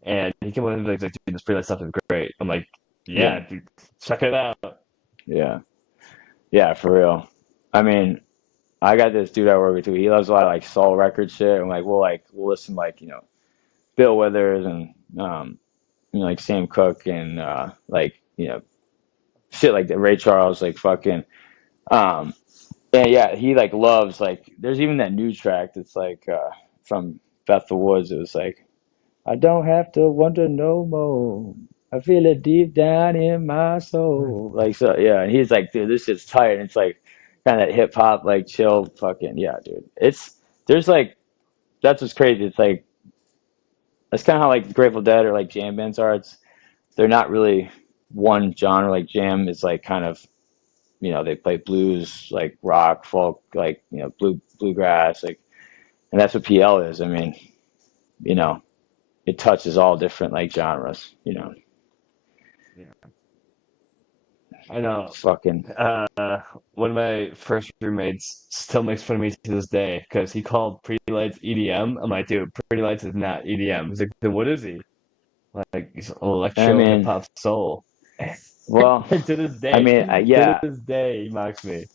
and he came with me like, dude, this Pretty Lights stuff is great. I'm like, yeah, yeah, dude, check it out. yeah, yeah, for real. I mean, I got this dude I work with too. He loves a lot of like soul record shit, and like we'll listen like Bill Withers and like Sam Cooke and like shit like that. Ray Charles, like fucking um, and yeah, he like loves like. There's even that new track that's like from Beth the Woods. It was like, I don't have to wonder no more. I feel it deep down in my soul. Like so, yeah. And he's like, dude, this shit's tight. And it's like kind of that hip hop, like chill, fucking yeah, dude. There's like that's what's crazy. It's like that's kind of how like Grateful Dead or like jam bands are. They're not really one genre. Like jam is like kind of they play blues, like rock, folk, like bluegrass, like, and that's what PL is. I mean, you know, it touches all different like genres. Yeah, I know. Fucking Uh, One of my first roommates still makes fun of me to this day because he called Pretty Lights EDM. I'm like, dude, Pretty Lights is not EDM. He's like, then what is he? Like, he's I electro hip mean, hop soul. well, And I mean, to yeah, this day, he mocks me.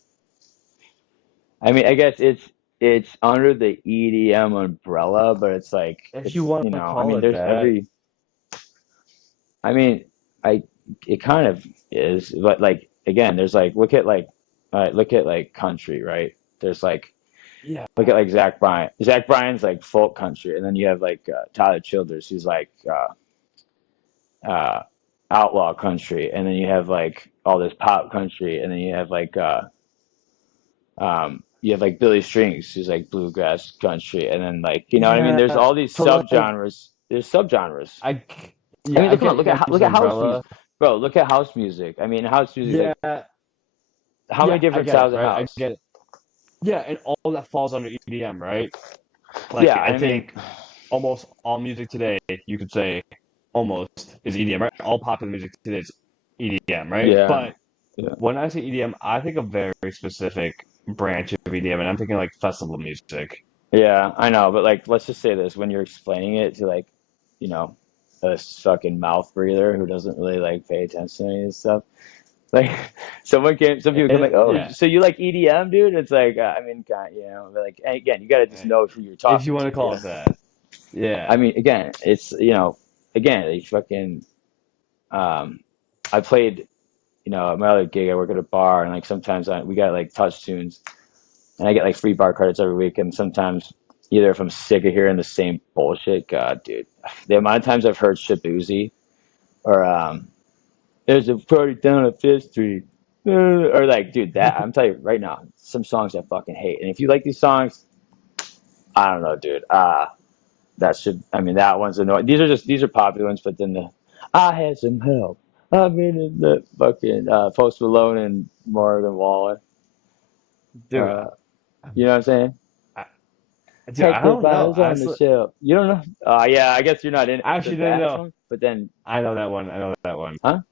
I mean, I guess it's under the EDM umbrella, but it's like If you it's want to I call mean, it there's that, every I mean, I it kind of is, but like again, there's like look at like country, right? There's like yeah, look at like Zach Bryan. Zach Bryan's like folk country, and then you have like Tyler Childers, who's like uh, outlaw country, and then you have like all this pop country, and then you have like Billy Strings, who's like bluegrass country, and then like what I mean. yeah, There's all these for like, subgenres. There's subgenres. I, I yeah, mean, I look get you guys' look at house umbrella. music, bro. Look at house music. I mean, house music like Yeah, how many yeah, I different get it, styles of right? I house? get it. Yeah, and all that falls under EDM, right? Like, Yeah, I I mean, think almost all music today, you could say almost is EDM, right? All popular music today is EDM, right? yeah, But yeah, when I say EDM, I think a very specific branch of EDM, and I'm thinking like festival music. yeah. I know, but like, let's just say this: when you're explaining it to like, you know, a fucking mouth breather who doesn't really like pay attention to any of this stuff. Like, some people come like, oh, Yeah, so you like EDM, dude? It's like, I mean, kind, but like, and again, you got to just know who you're if talking you want to, to call it that. I Yeah. mean, again, it's again, they fucking, um, I played, at my other gig, I work at a bar, and like sometimes we got like touch tunes, and I get like free bar credits every week, and sometimes either if I'm sick of hearing the same bullshit, God, dude, the amount of times I've heard Shabuzi or there's a party down at Fifth Street. Or like, dude, that I'm telling you right now, some songs I fucking hate. And if you like these songs, I don't know, dude. I mean, that one's annoying. These are popular ones, but then I had some help. I've been in the fucking Post Malone and Morgan Wallen. Dude, Uh, you know what I'm saying? I, Hey, I quit don't know. bottles on the Honestly, shelf. You don't know? Yeah, I guess you're not I into actually didn't that know. song. But then, I know that one. I know that one. huh? I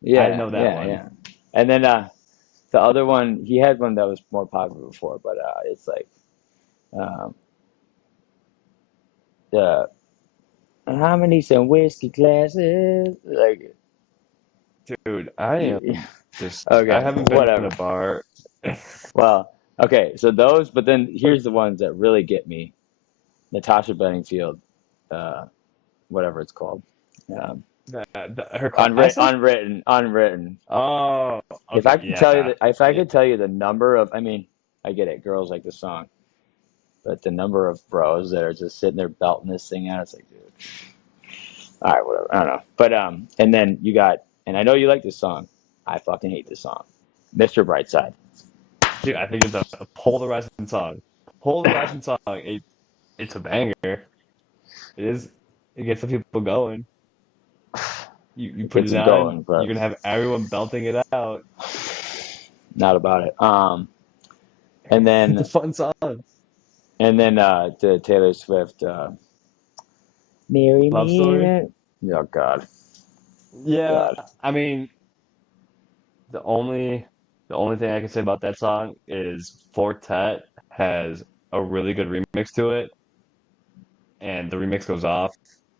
Yeah, know that yeah, one. yeah. And then the other one, he had one that was more popular before, but it's like um, the I'm gonna need some whiskey glasses. Like, Dude, I am I okay, haven't been in a whatever. bar. Well, okay, so those, but then here's the ones that really get me: Natasha Bedingfield, uh, whatever it's called, um, Her classic? unwritten. Oh, If okay, I could yeah, tell you that, if I yeah. could tell you the number of, I mean, I get it, girls like the song, but the number of bros that are just sitting there belting this thing out, it's like, dude. All right, whatever. I don't know. But and then you got, and I know you like this song. I fucking hate this song, Mr. Brightside. Dude, I think it's a polarizing song. Polarizing song. It's a banger. It is. It gets the people going. You It put gets it them on, going, you're but gonna have everyone belting it out. not about it. And It's a then fun song. the Taylor Swift, "Marry Love Me." story. Oh God, Yeah, God. I mean, the only. The only thing I can say about that song is Fortet has a really good remix to it, and the remix goes off,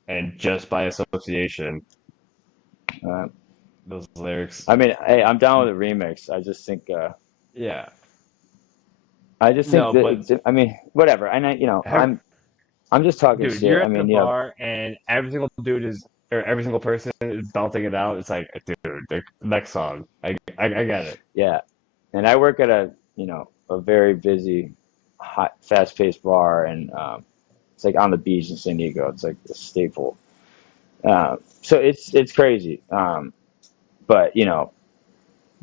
and just by association, Uh, those lyrics, I mean, hey, I'm down with a remix. yeah. I just think No, but that, I mean, whatever. And have, I'm just talking dude, shit. you're I at the mean, bar and every single dude is, or every single person is belting it out. It's like, dude, the next song. I get it. yeah. And I work at a very busy, hot, fast-paced bar, and it's like on the beach in San Diego. It's like a staple. So it's crazy. But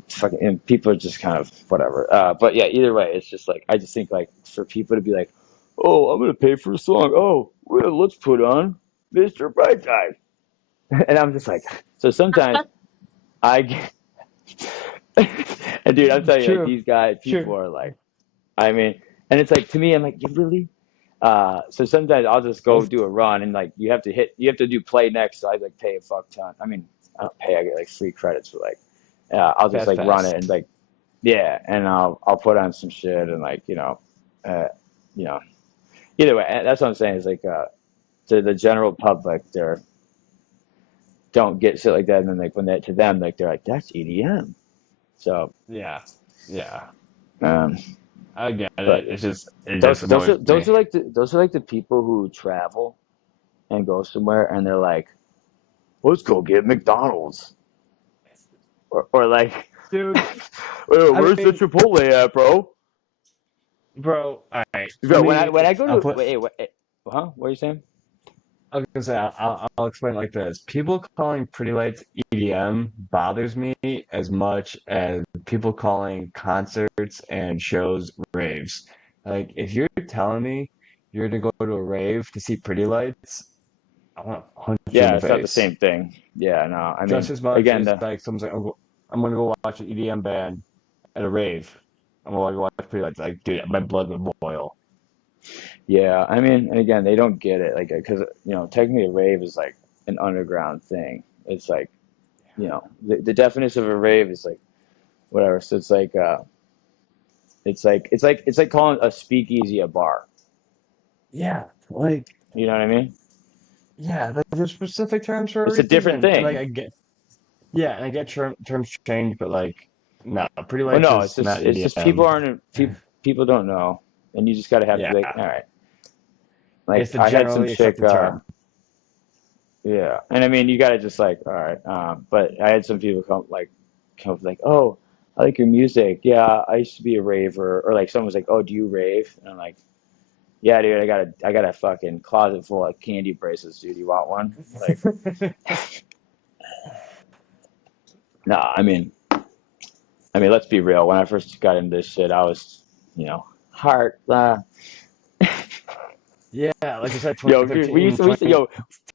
fucking, and people are just kind of whatever. But yeah, either way, it's just like I just think like for people to be like, oh, I'm gonna pay for a song. Oh, well, let's put on Mr. Bright Side, and I'm just like, so sometimes I get, and dude, I'm telling you, like True, these guys, people true. are like, I mean, and it's like to me, I'm like, you really? So sometimes I'll just go Most, do a run, and like you have to do play next. So I like pay a fuck ton. I mean, I don't pay. I get like free credits for like, I'll just fast like run pass. it and like, yeah, and I'll put on some shit and like uh, you know. Either way, that's what I'm saying is like to the general public, they don't get shit like that, and then like when that to them, like they're like that's EDM. So, Yeah, yeah. um, I get but it. It those just those annoys are me. those are like the people who travel and go somewhere and they're like, let's go get McDonald's. Or like, Dude, oh, I where's the mean, Chipotle at, bro? bro, all right. For Bro, me, when I go I'll to put. wait, huh? What are you saying? I was gonna say I'll explain it like this. People calling Pretty Lights EDM bothers me as much as people calling concerts and shows raves. Like if you're telling me you're gonna go to a rave to see Pretty Lights, I want to punch you in Yeah, the it's not the face. same thing. Yeah, no, I Just mean, as much again, as like someone's like, I'm gonna go watch an EDM band at a rave. I'm gonna go watch Pretty Lights. Like, dude, my blood would boil. yeah, I mean, and again, they don't get it, like, because technically a rave is like an underground thing. It's like, the definition of a rave is like whatever. So it's like calling a speakeasy a bar. Yeah, like You know what I mean? yeah, there's specific terms for It's a a different reason, and like thing. I get. Yeah, and I get terms change, but like, no, Pretty Well, Lights no, is not it's just EDM. people don't know, and you just gotta have to Yeah, be like, all right. it's Like the I had some generally chick, accepted term. yeah, and I mean you gotta just like, all right. But I had some people come up like, oh, I like your music. Yeah, I used to be a raver, or like someone was like, oh, do you rave? And I'm like, yeah, dude, I got a fucking closet full of candy bracelets, dude. You want one? Like, no, I mean, let's be real. When I first got into this shit, I was, heart. Yeah, like I said, Yo, dude, 2013, 20, we used to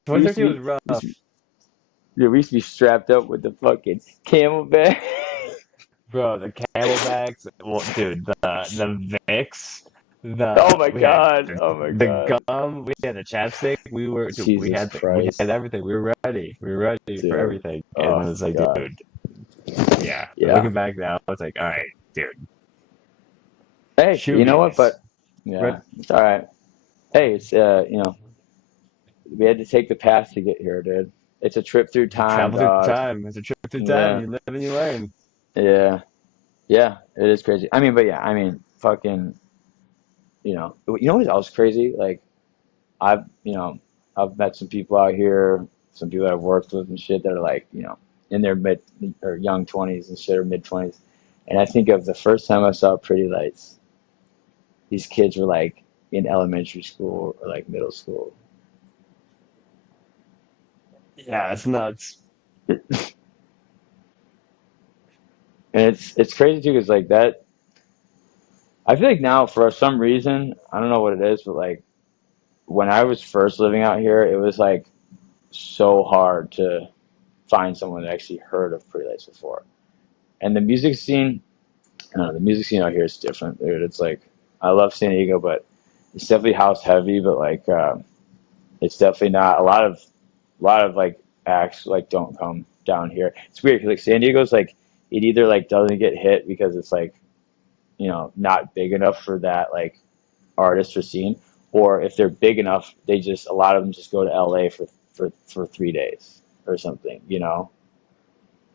2013 was be, rough. we used to be strapped up with the fucking camelback. Bro, the camelbacks, well, dude, the Vicks, Oh my we had god! Oh my the god! gum, we had the chapstick, dude, Jesus we had Christ, everything. We were ready for dude! everything. And Oh it was like, god! dude, yeah. But Yeah. looking back now, it's like, all right, dude, Hey, you know what? shoegaze. But yeah, it's all right. Hey, it's we had to take the path to get here, dude. It's a trip through time, Travel through dog. time. It's a trip through time. Yeah, You live and you learn. yeah, yeah. It is crazy. I mean, but yeah, I mean, fucking, what's else crazy? Like, I've, you know, I've met some people out here, some people that I've worked with and shit that are like, in their mid or young 20s and shit or mid 20s. And I think of the first time I saw Pretty Lights, these kids were like in elementary school or like middle school. Yeah, it's nuts. And it's crazy too, because like that, I feel like now for some reason, I don't know what it is, but like when I was first living out here, it was like so hard to find someone that actually heard of Pretty Lights before. And the music scene, I don't know, the music scene out here is different, dude. It's like I love San Diego, but it's definitely house heavy. But like, it's definitely not a lot of like acts like don't come down here. It's weird because like San Diego's like it either like doesn't get hit because it's like, not big enough for that like artist or scene, or if they're big enough, a lot of them just go to LA for 3 days or something,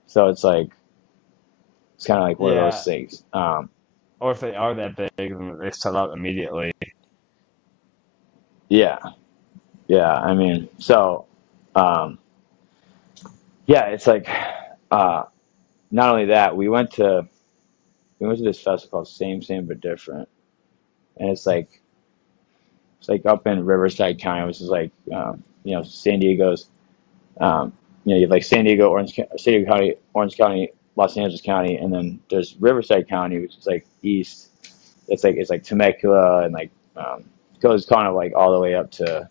So it's like it's kind of like one of those Yeah. things. Or if they are that big, then they sell out immediately. Yeah, yeah. I mean, so um, yeah, it's like not only that, we went to this festival called Same but Different, and it's like up in Riverside County, which is like San Diego's. You have like San Diego County, Orange County, Los Angeles County, and then there's Riverside County, which is like east. It's like Temecula and like goes kind of like all the way up to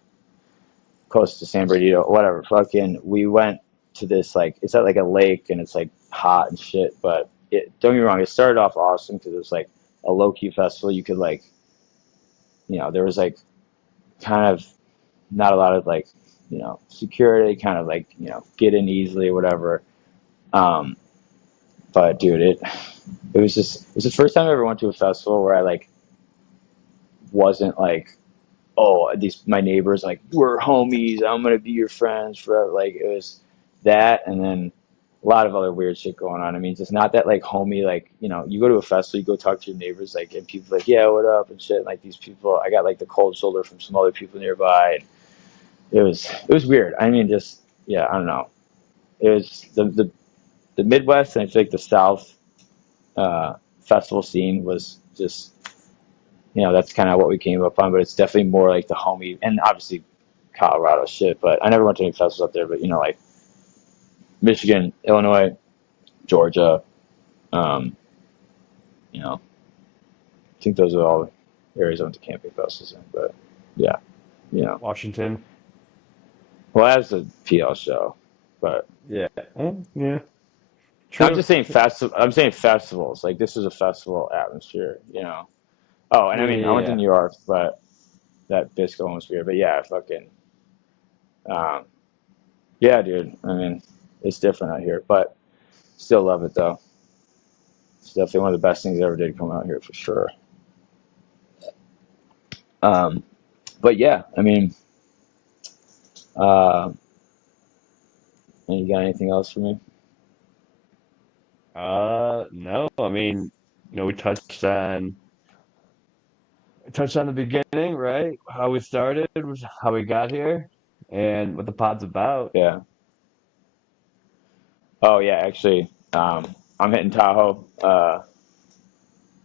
close to San Bernardino, whatever. Fucking, we went to this like it's at like a lake and it's like hot and shit. But don't get me wrong, it started off awesome because it was like a low key festival. You could like, there was like kind of not a lot of like, security, kind of like, get in easily or whatever. Um, but dude, it was the first time I ever went to a festival where I like wasn't like, oh, these my neighbors like we're homies, I'm gonna be your friends forever. Like it was that, and then a lot of other weird shit going on. I mean, it's not that like homie, like you go to a festival, you go talk to your neighbors, like, and people like, yeah, what up and shit. And, like these people, I got like the cold shoulder from some other people nearby. And it was weird. I mean, just yeah, I don't know. It was the Midwest and I feel like the South festival scene was just that's kind of what we came up on, but it's definitely more like the homie and obviously Colorado shit. But I never went to any festivals up there, but like Michigan, Illinois, Georgia, um, I think those are all areas I went to camping festivals in. But yeah, Washington. well, that's a PL show, but Yeah. Yeah. I'm True. just saying festival. I'm saying festivals. Like this is a festival atmosphere. Oh, and I Yeah, mean, I yeah, went to yeah. New York, but that Bisco one was weird. But yeah, fucking, um, yeah, dude. I mean, it's different out here, but still love it though. It's definitely one of the best things I ever did come out here for sure. Um, but yeah, I mean, uh, and you got anything else for me? No, I mean, we touched on the beginning, right? How we started, how we got here, and what the pod's about. Yeah. Oh yeah, actually, I'm hitting Tahoe,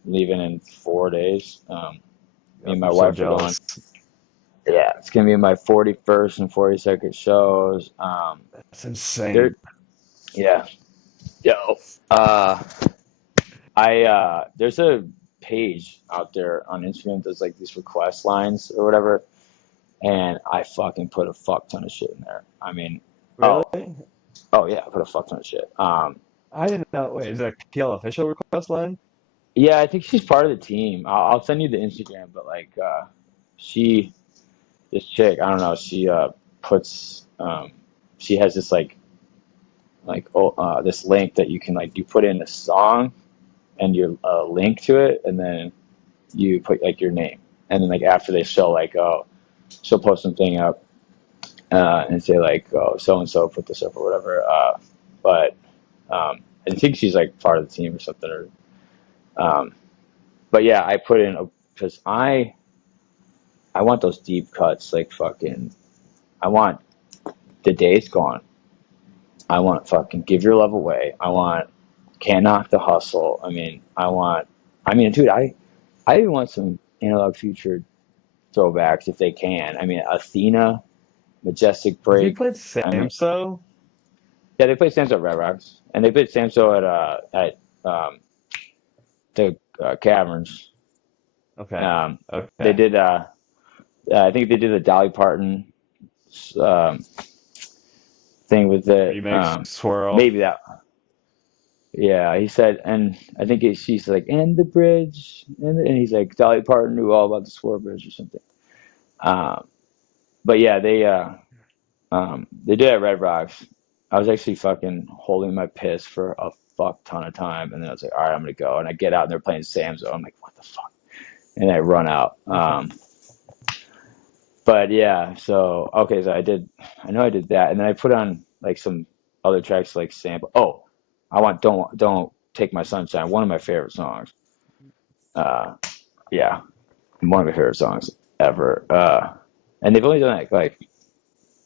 leaving in 4 days. Me Yep, and my I'm so wife are going. jealous. Yeah, it's gonna be my 41st and 42nd shows. That's insane. There, yeah, yo, uh, there's a page out there on Instagram that's like these request lines or whatever, and I fucking put a fuck ton of shit in there. I mean, Really? oh, oh yeah, I put a fuck ton of shit. I didn't know. Wait, is that a PL official request line? Yeah, I think she's part of the team. I'll send you the Instagram, but like, she, this chick, I don't know, she puts, she has this this link that you can like you put in a song and your link to it, and then you put like your name, and then like after they show like she'll post something up and say like oh so and so put this up or whatever. But I think she's like part of the team or something. Or but yeah, I put in because I want those deep cuts like fucking. I want the day's gone. I want fucking give your love away. I want can't knock the hustle. Dude, I even want some analog future throwbacks if they can. I mean, Athena, Majestic Have you Break. played I mean, Samso? yeah, they played Samso at Red Rocks, and they played Samso at the Caverns. Okay. They Okay. did. I think they did the Dolly Parton um, thing with it. Remix Swirl. Maybe that. Yeah, he said, and I think she's like, and the bridge, and he's like, Dolly Parton knew all about the Swirl Bridge or something. Um, but yeah, they did at Red Rocks, I was actually fucking holding my piss for a fuck ton of time, and then I was like, all right, I'm gonna go, and I get out and they're playing Sam's. I'm like, what the fuck? And I run out. But yeah, so okay, so I know I did that, and then I put on like some other tracks like sample. Oh, I want don't take my sunshine, one of my favorite songs. Uh, yeah, one of my favorite songs ever. And they've only done it like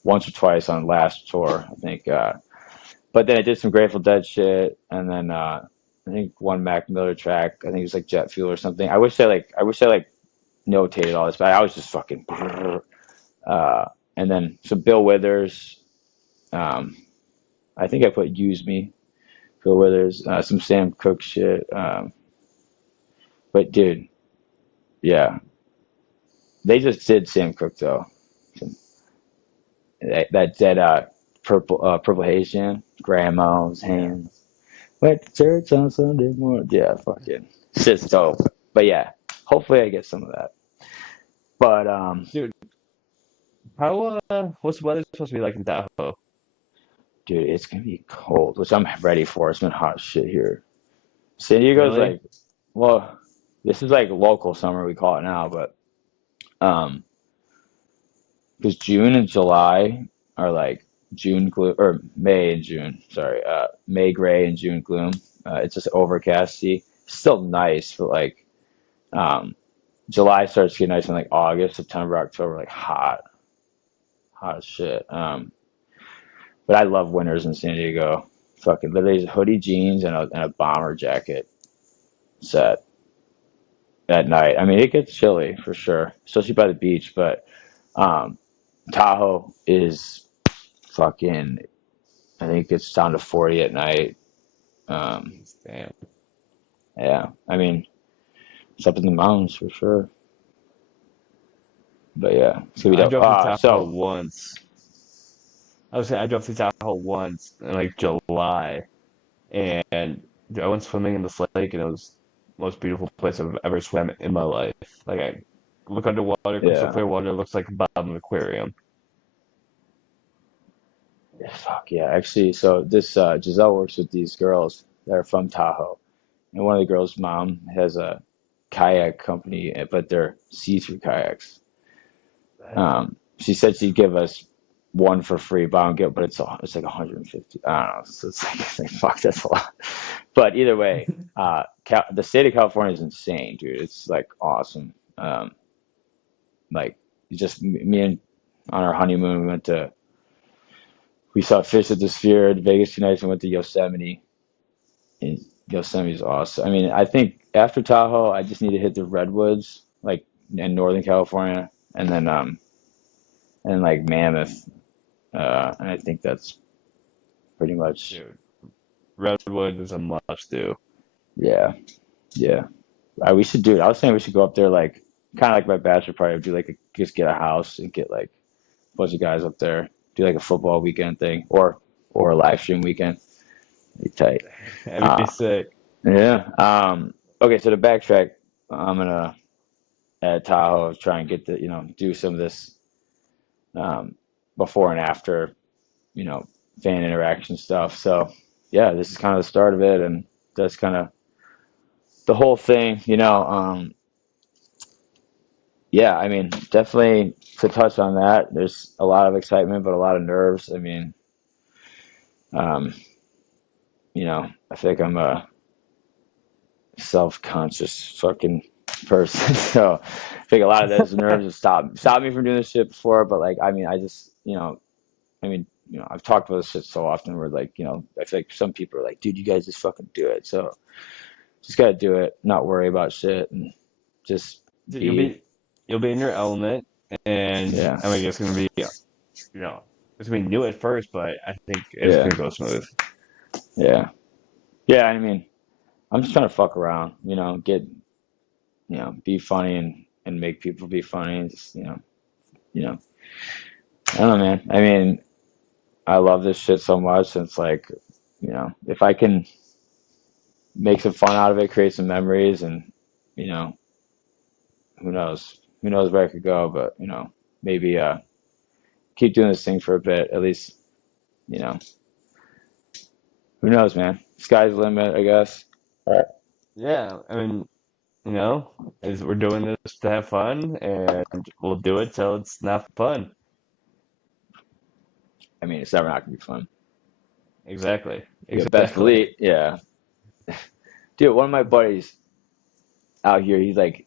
once or twice on last tour, I think. But then I did some Grateful Dead shit, and then I think one Mac Miller track. I think it was like Jet Fuel or something. I wish I like notated all this, but I was just fucking. Uh, and then some Bill Withers. Um, I think I put Use Me, Bill Withers, some Sam Cooke shit. But dude, yeah, they just did Sam Cooke though. That Purple Haze jam, Grandma's hands. Went to church on Sunday morning. Yeah, fucking shit's dope. But yeah, hopefully I get some of that. But Dude, how what's the weather supposed to be like in Tahoe? dude, it's gonna be cold, which I'm ready for. It's been hot shit here. San Diego's Really? like, well, this is like local summer we call it now, but um, because June and July are like June gloom or May and June. Sorry, May gray and June gloom. It's just overcasty. Still nice, but like um, July starts to get nice in like August, September, October, like hot as shit. But I love winters in San Diego. Fucking literally hoodie jeans and a bomber jacket set at night. I mean, it gets chilly for sure, especially by the beach. But um, Tahoe is fucking. I think it's down to 40 at night. Um, Damn. yeah, I mean, it's up in the mountains for sure. But yeah, it's gonna be I dope. drove through Tahoe So once. I was saying I drove through Tahoe once in like July, and I went swimming in this lake, and it was the most beautiful place I've ever swam in my life. Like I look underwater, crystal yeah, clear water, it looks like the bottom of an aquarium. fuck yeah. Actually, so this Giselle works with these girls that are from Tahoe, and one of the girls' mom has a kayak company, but they're see-through kayaks. She said she'd give us one for free, but I don't get. But it's like 150. I don't know. So it's like, it's like fuck, that's a lot. But either way, the state of California is insane, dude. It's like awesome. Like just me and on our honeymoon, we saw Fish at the Sphere, Vegas 2 nights, and went to Yosemite. And Yosemite's awesome. I mean, I think after Tahoe, I just need to hit the redwoods, like in Northern California, and then like Mammoth. And I think that's pretty much, Dude, Redwood is a must do. yeah, yeah. We should do it. I was saying we should go up there, like kind of like my bachelor party. Do like just get a house and get like a bunch of guys up there. Do like a football weekend thing, or a live stream weekend. Be tight. That'd be Uh, sick. yeah. Okay, so to backtrack, I'm gonna at Tahoe try and get the do some of this um, before and after fan interaction stuff. So yeah, this is kind of the start of it, and that's kind of the whole thing. Yeah, I mean, definitely to touch on that, there's a lot of excitement, but a lot of nerves. I mean, um, I think I'm a self-conscious fucking person, so I think a lot of those nerves have stopped me from doing this shit before. But like, I mean, I mean, I've talked about this shit so often where like, I feel like some people are like, dude, you guys just fucking do it. So just gotta do it, not worry about shit, and just Dude, be. you'll be in your element, and Yeah, I mean it's gonna be it's gonna be new at first, but I think it's yeah, gonna go smooth. yeah, yeah. I mean, I'm just trying to fuck around, be funny and make people be funny. Just, you know, I don't know, man. I mean, I love this shit so much. And it's like, if I can make some fun out of it, create some memories, and you know, who knows where I could go, but maybe keep doing this thing for a bit, at least, you know. who knows, man? Sky's the limit, I guess. Yeah, I mean, we're doing this to have fun, and we'll do it till it's not fun. I mean, it's never not gonna be fun. Exactly. Yeah, best Exactly. believe. Yeah, dude. One of my buddies out here, he's like,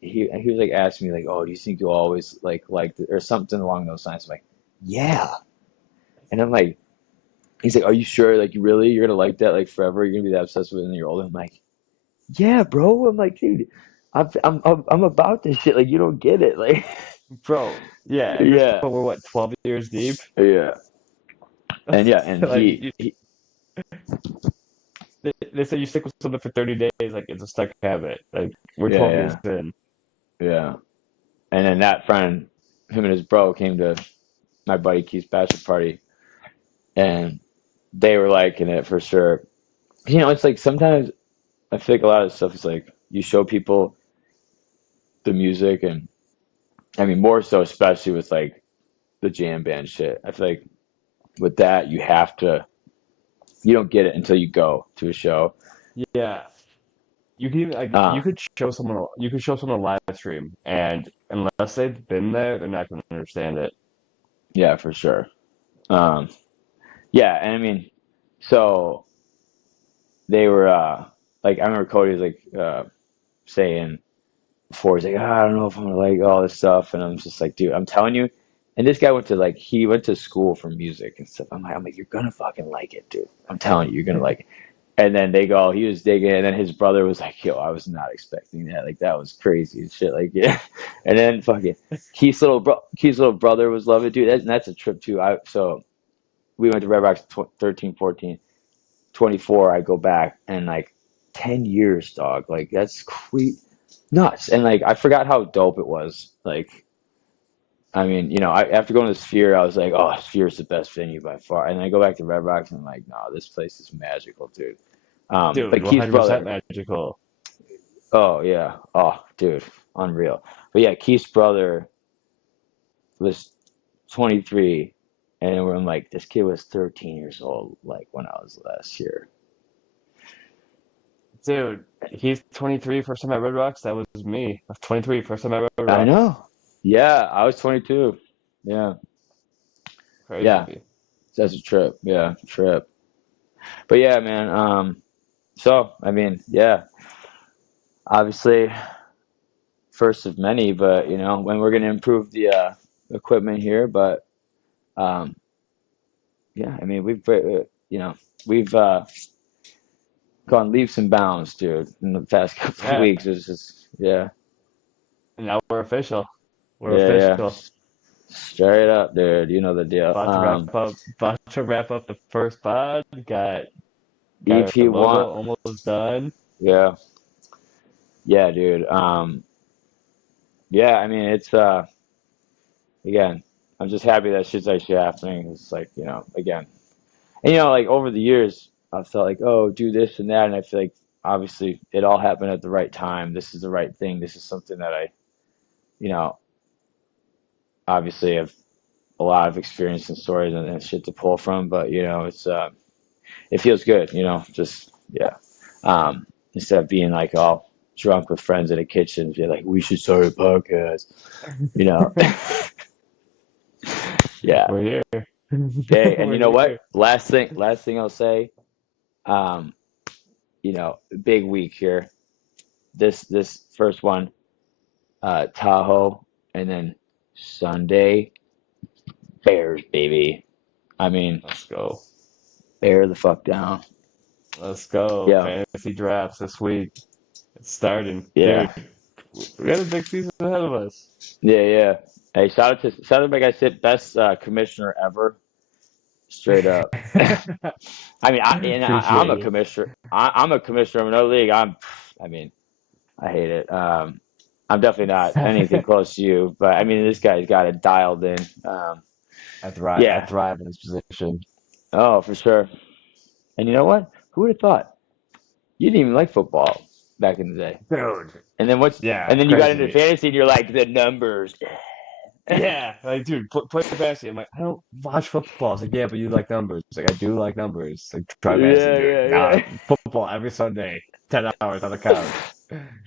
he was like asking me like, oh, do you think you'll always like or something along those lines? I'm like, yeah. And I'm like, he's like, are you sure? Like, you're gonna like that like forever? You're gonna be that obsessed with it when you're older? I'm like, yeah, bro. I'm like, dude, I'm about this shit. Like, you don't get it. Like, Bro, yeah, at this yeah, point we're what, 12 years deep? yeah, and yeah, and Like he they say you stick with something for 30 days, like it's a stuck habit. Like we're yeah, 12 years yeah, in. yeah. And then that friend, him and his bro came to my buddy Keith's bachelor party, and they were liking it for sure. It's like sometimes I feel like a lot of stuff is like you show people the music, and I mean more so, especially with like the jam band shit. I feel like with that you don't get it until you go to a show. Yeah. You can even, like Uh, you could show someone a live stream, and unless they've been there, they're not going to understand it. yeah, for sure. Um, yeah, and I mean, so they were like I remember Cody was like saying before he's like, I don't know if I'm gonna like all this stuff, and I'm just like, dude, I'm telling you. And this guy he went to school for music and stuff. I'm like, you're gonna fucking like it, dude. I'm telling you, you're gonna like it. And then they go, he was digging, and then his brother was like, yo, I was not expecting that. Like that was crazy and shit. Like yeah. And then fucking Keith's little brother was loving it, dude. That's a trip too. So we went to Red Rocks 13, 14, 24. I go back and like 10 years, dog. Like that's nuts. And like I forgot how dope it was. Like I mean, after going to Sphere, I was like, oh, Sphere's the best venue by far. And then I go back to Red Rocks and I'm like, no, this place is magical, dude. Dude, But Keith's 100% brother, magical. oh yeah, oh dude, unreal. But yeah, Keith's brother was 23, and I'm like, this kid was 13 years old, like when I was last year. Dude, he's 23, first time at Red Rocks. That was me. I was 23, first time at Red I Rocks. know. Yeah, I was 22. Yeah, yeah, Crazy. that's a trip. Yeah, trip. But yeah, man. So I mean, yeah, obviously first of many, but when we're gonna improve the equipment here, but um, yeah, I mean we've gone leaps and bounds, dude, in the past couple of Yeah, weeks. It's just yeah, and now we're official. We're yeah, yeah, official. straight up, dude. You know the deal. About to wrap up the first pod. Got our EP1, logo almost done. yeah, yeah, dude. Yeah, I mean it's again, I'm just happy that shit's actually happening. It's like again. And like over the years, I felt like, oh, do this and that, and I feel like obviously it all happened at the right time. This is the right thing. This is something that you know, obviously have a lot of experience and stories and shit to pull from. But it feels good. Just yeah. Instead of being like all drunk with friends in a kitchen, be like, we should start a podcast. You know. Yeah. We're here. Hey, and you We're know what? here. Last thing I'll say. Um, big week here. This first one, Tahoe, and then Sunday, Bears, baby. I mean, Let's go. bear the fuck down. Let's go. Yeah, Fantasy drafts this week. It's starting. yeah, Dude, we got a big season ahead of us. yeah, yeah. Hey, shout out to my guy, Sid, best commissioner ever, straight up. I mean, I'm Appreciate a you. commissioner. I'm a commissioner of another league. I mean, I hate it. I'm definitely not anything close to you, but I mean, this guy's got it dialed in. I Yeah. thrive in this position. Oh, for sure. And you know what? Who would have thought? You didn't even like football back in the day. Dude. And then Yeah, and then you got into crazy. fantasy and you're like, the numbers. Yeah, like, dude, play fantasy. I'm like, I don't watch football. It's like, yeah, but you like numbers. Like, I do like numbers. Like, try fantasy, Yeah, dude. yeah, Nah, yeah. football every Sunday, 10 hours on the couch.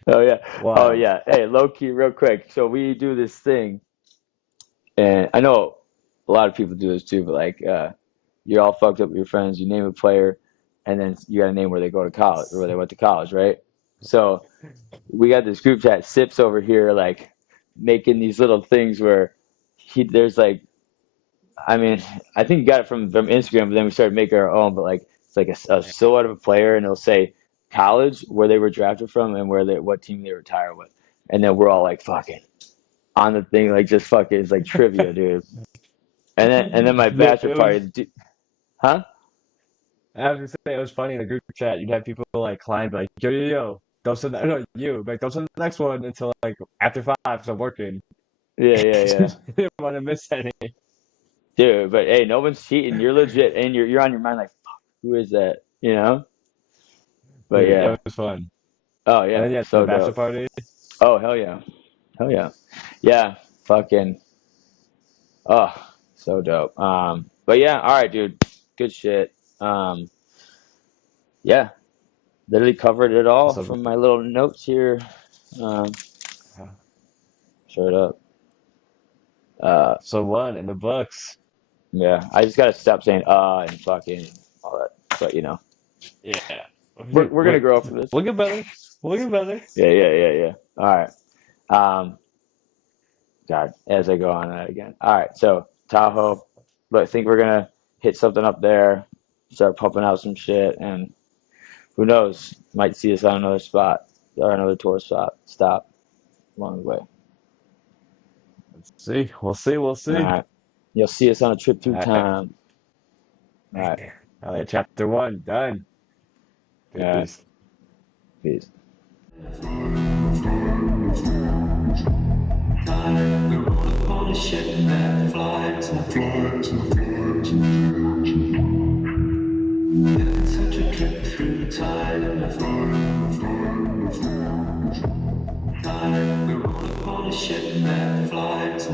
Oh yeah. Oh Wild. yeah. Hey, low key, real quick. So we do this thing, and I know a lot of people do this too, but like you're all fucked up with your friends, you name a player, and then you gotta name where they go to college or where they went to college, right? So we got this group chat, Sips over here, like making these little things where there's like, I mean, I think you got it from Instagram, but then we started making our own. But like, it's like a silhouette of a player, and it'll say college, where they were drafted from, and what team they retired with, and then we're all like fucking on the thing, like just fucking, it's like trivia, dude. And then my Dude, bachelor party, huh? I was gonna say it was funny in the group chat. You'd have people like climb, like, yo, don't send that. No, you, like, don't send the next one until like after 5, because I'm working. Yeah, yeah, yeah, Didn't want to miss any. dude. But hey, no one's cheating. You're legit, and you're on your mind like, fuck, who is that? You know? But Dude, yeah. it was fun. Oh And yeah, then yeah, the so bachelor dope. party. Oh hell yeah, hell yeah, yeah. Fucking. Oh, so dope. But yeah, all right, dude. Good shit. Yeah, literally covered it all So, from my little notes here. Um, straight up. so one in the books. Yeah, I just gotta stop saying and fucking all that. But you know, Yeah. we're gonna grow up from this. We'll get better. We'll get better. Yeah, yeah, yeah, yeah. All right. God, as I go on that again. All right, so Tahoe. But I think we're gonna hit something up there, start pumping out some shit, and who knows, might see us on another spot or another tour stop along the way. See, we'll see. We'll All see. right, you'll see us on a trip through All right. time. All right, All right. Chapter 1 done. all right, Peace. peace. We roll upon a ship that flies and flies and flies and flies. Having such a trip through time and the fire. We roll upon a ship that flies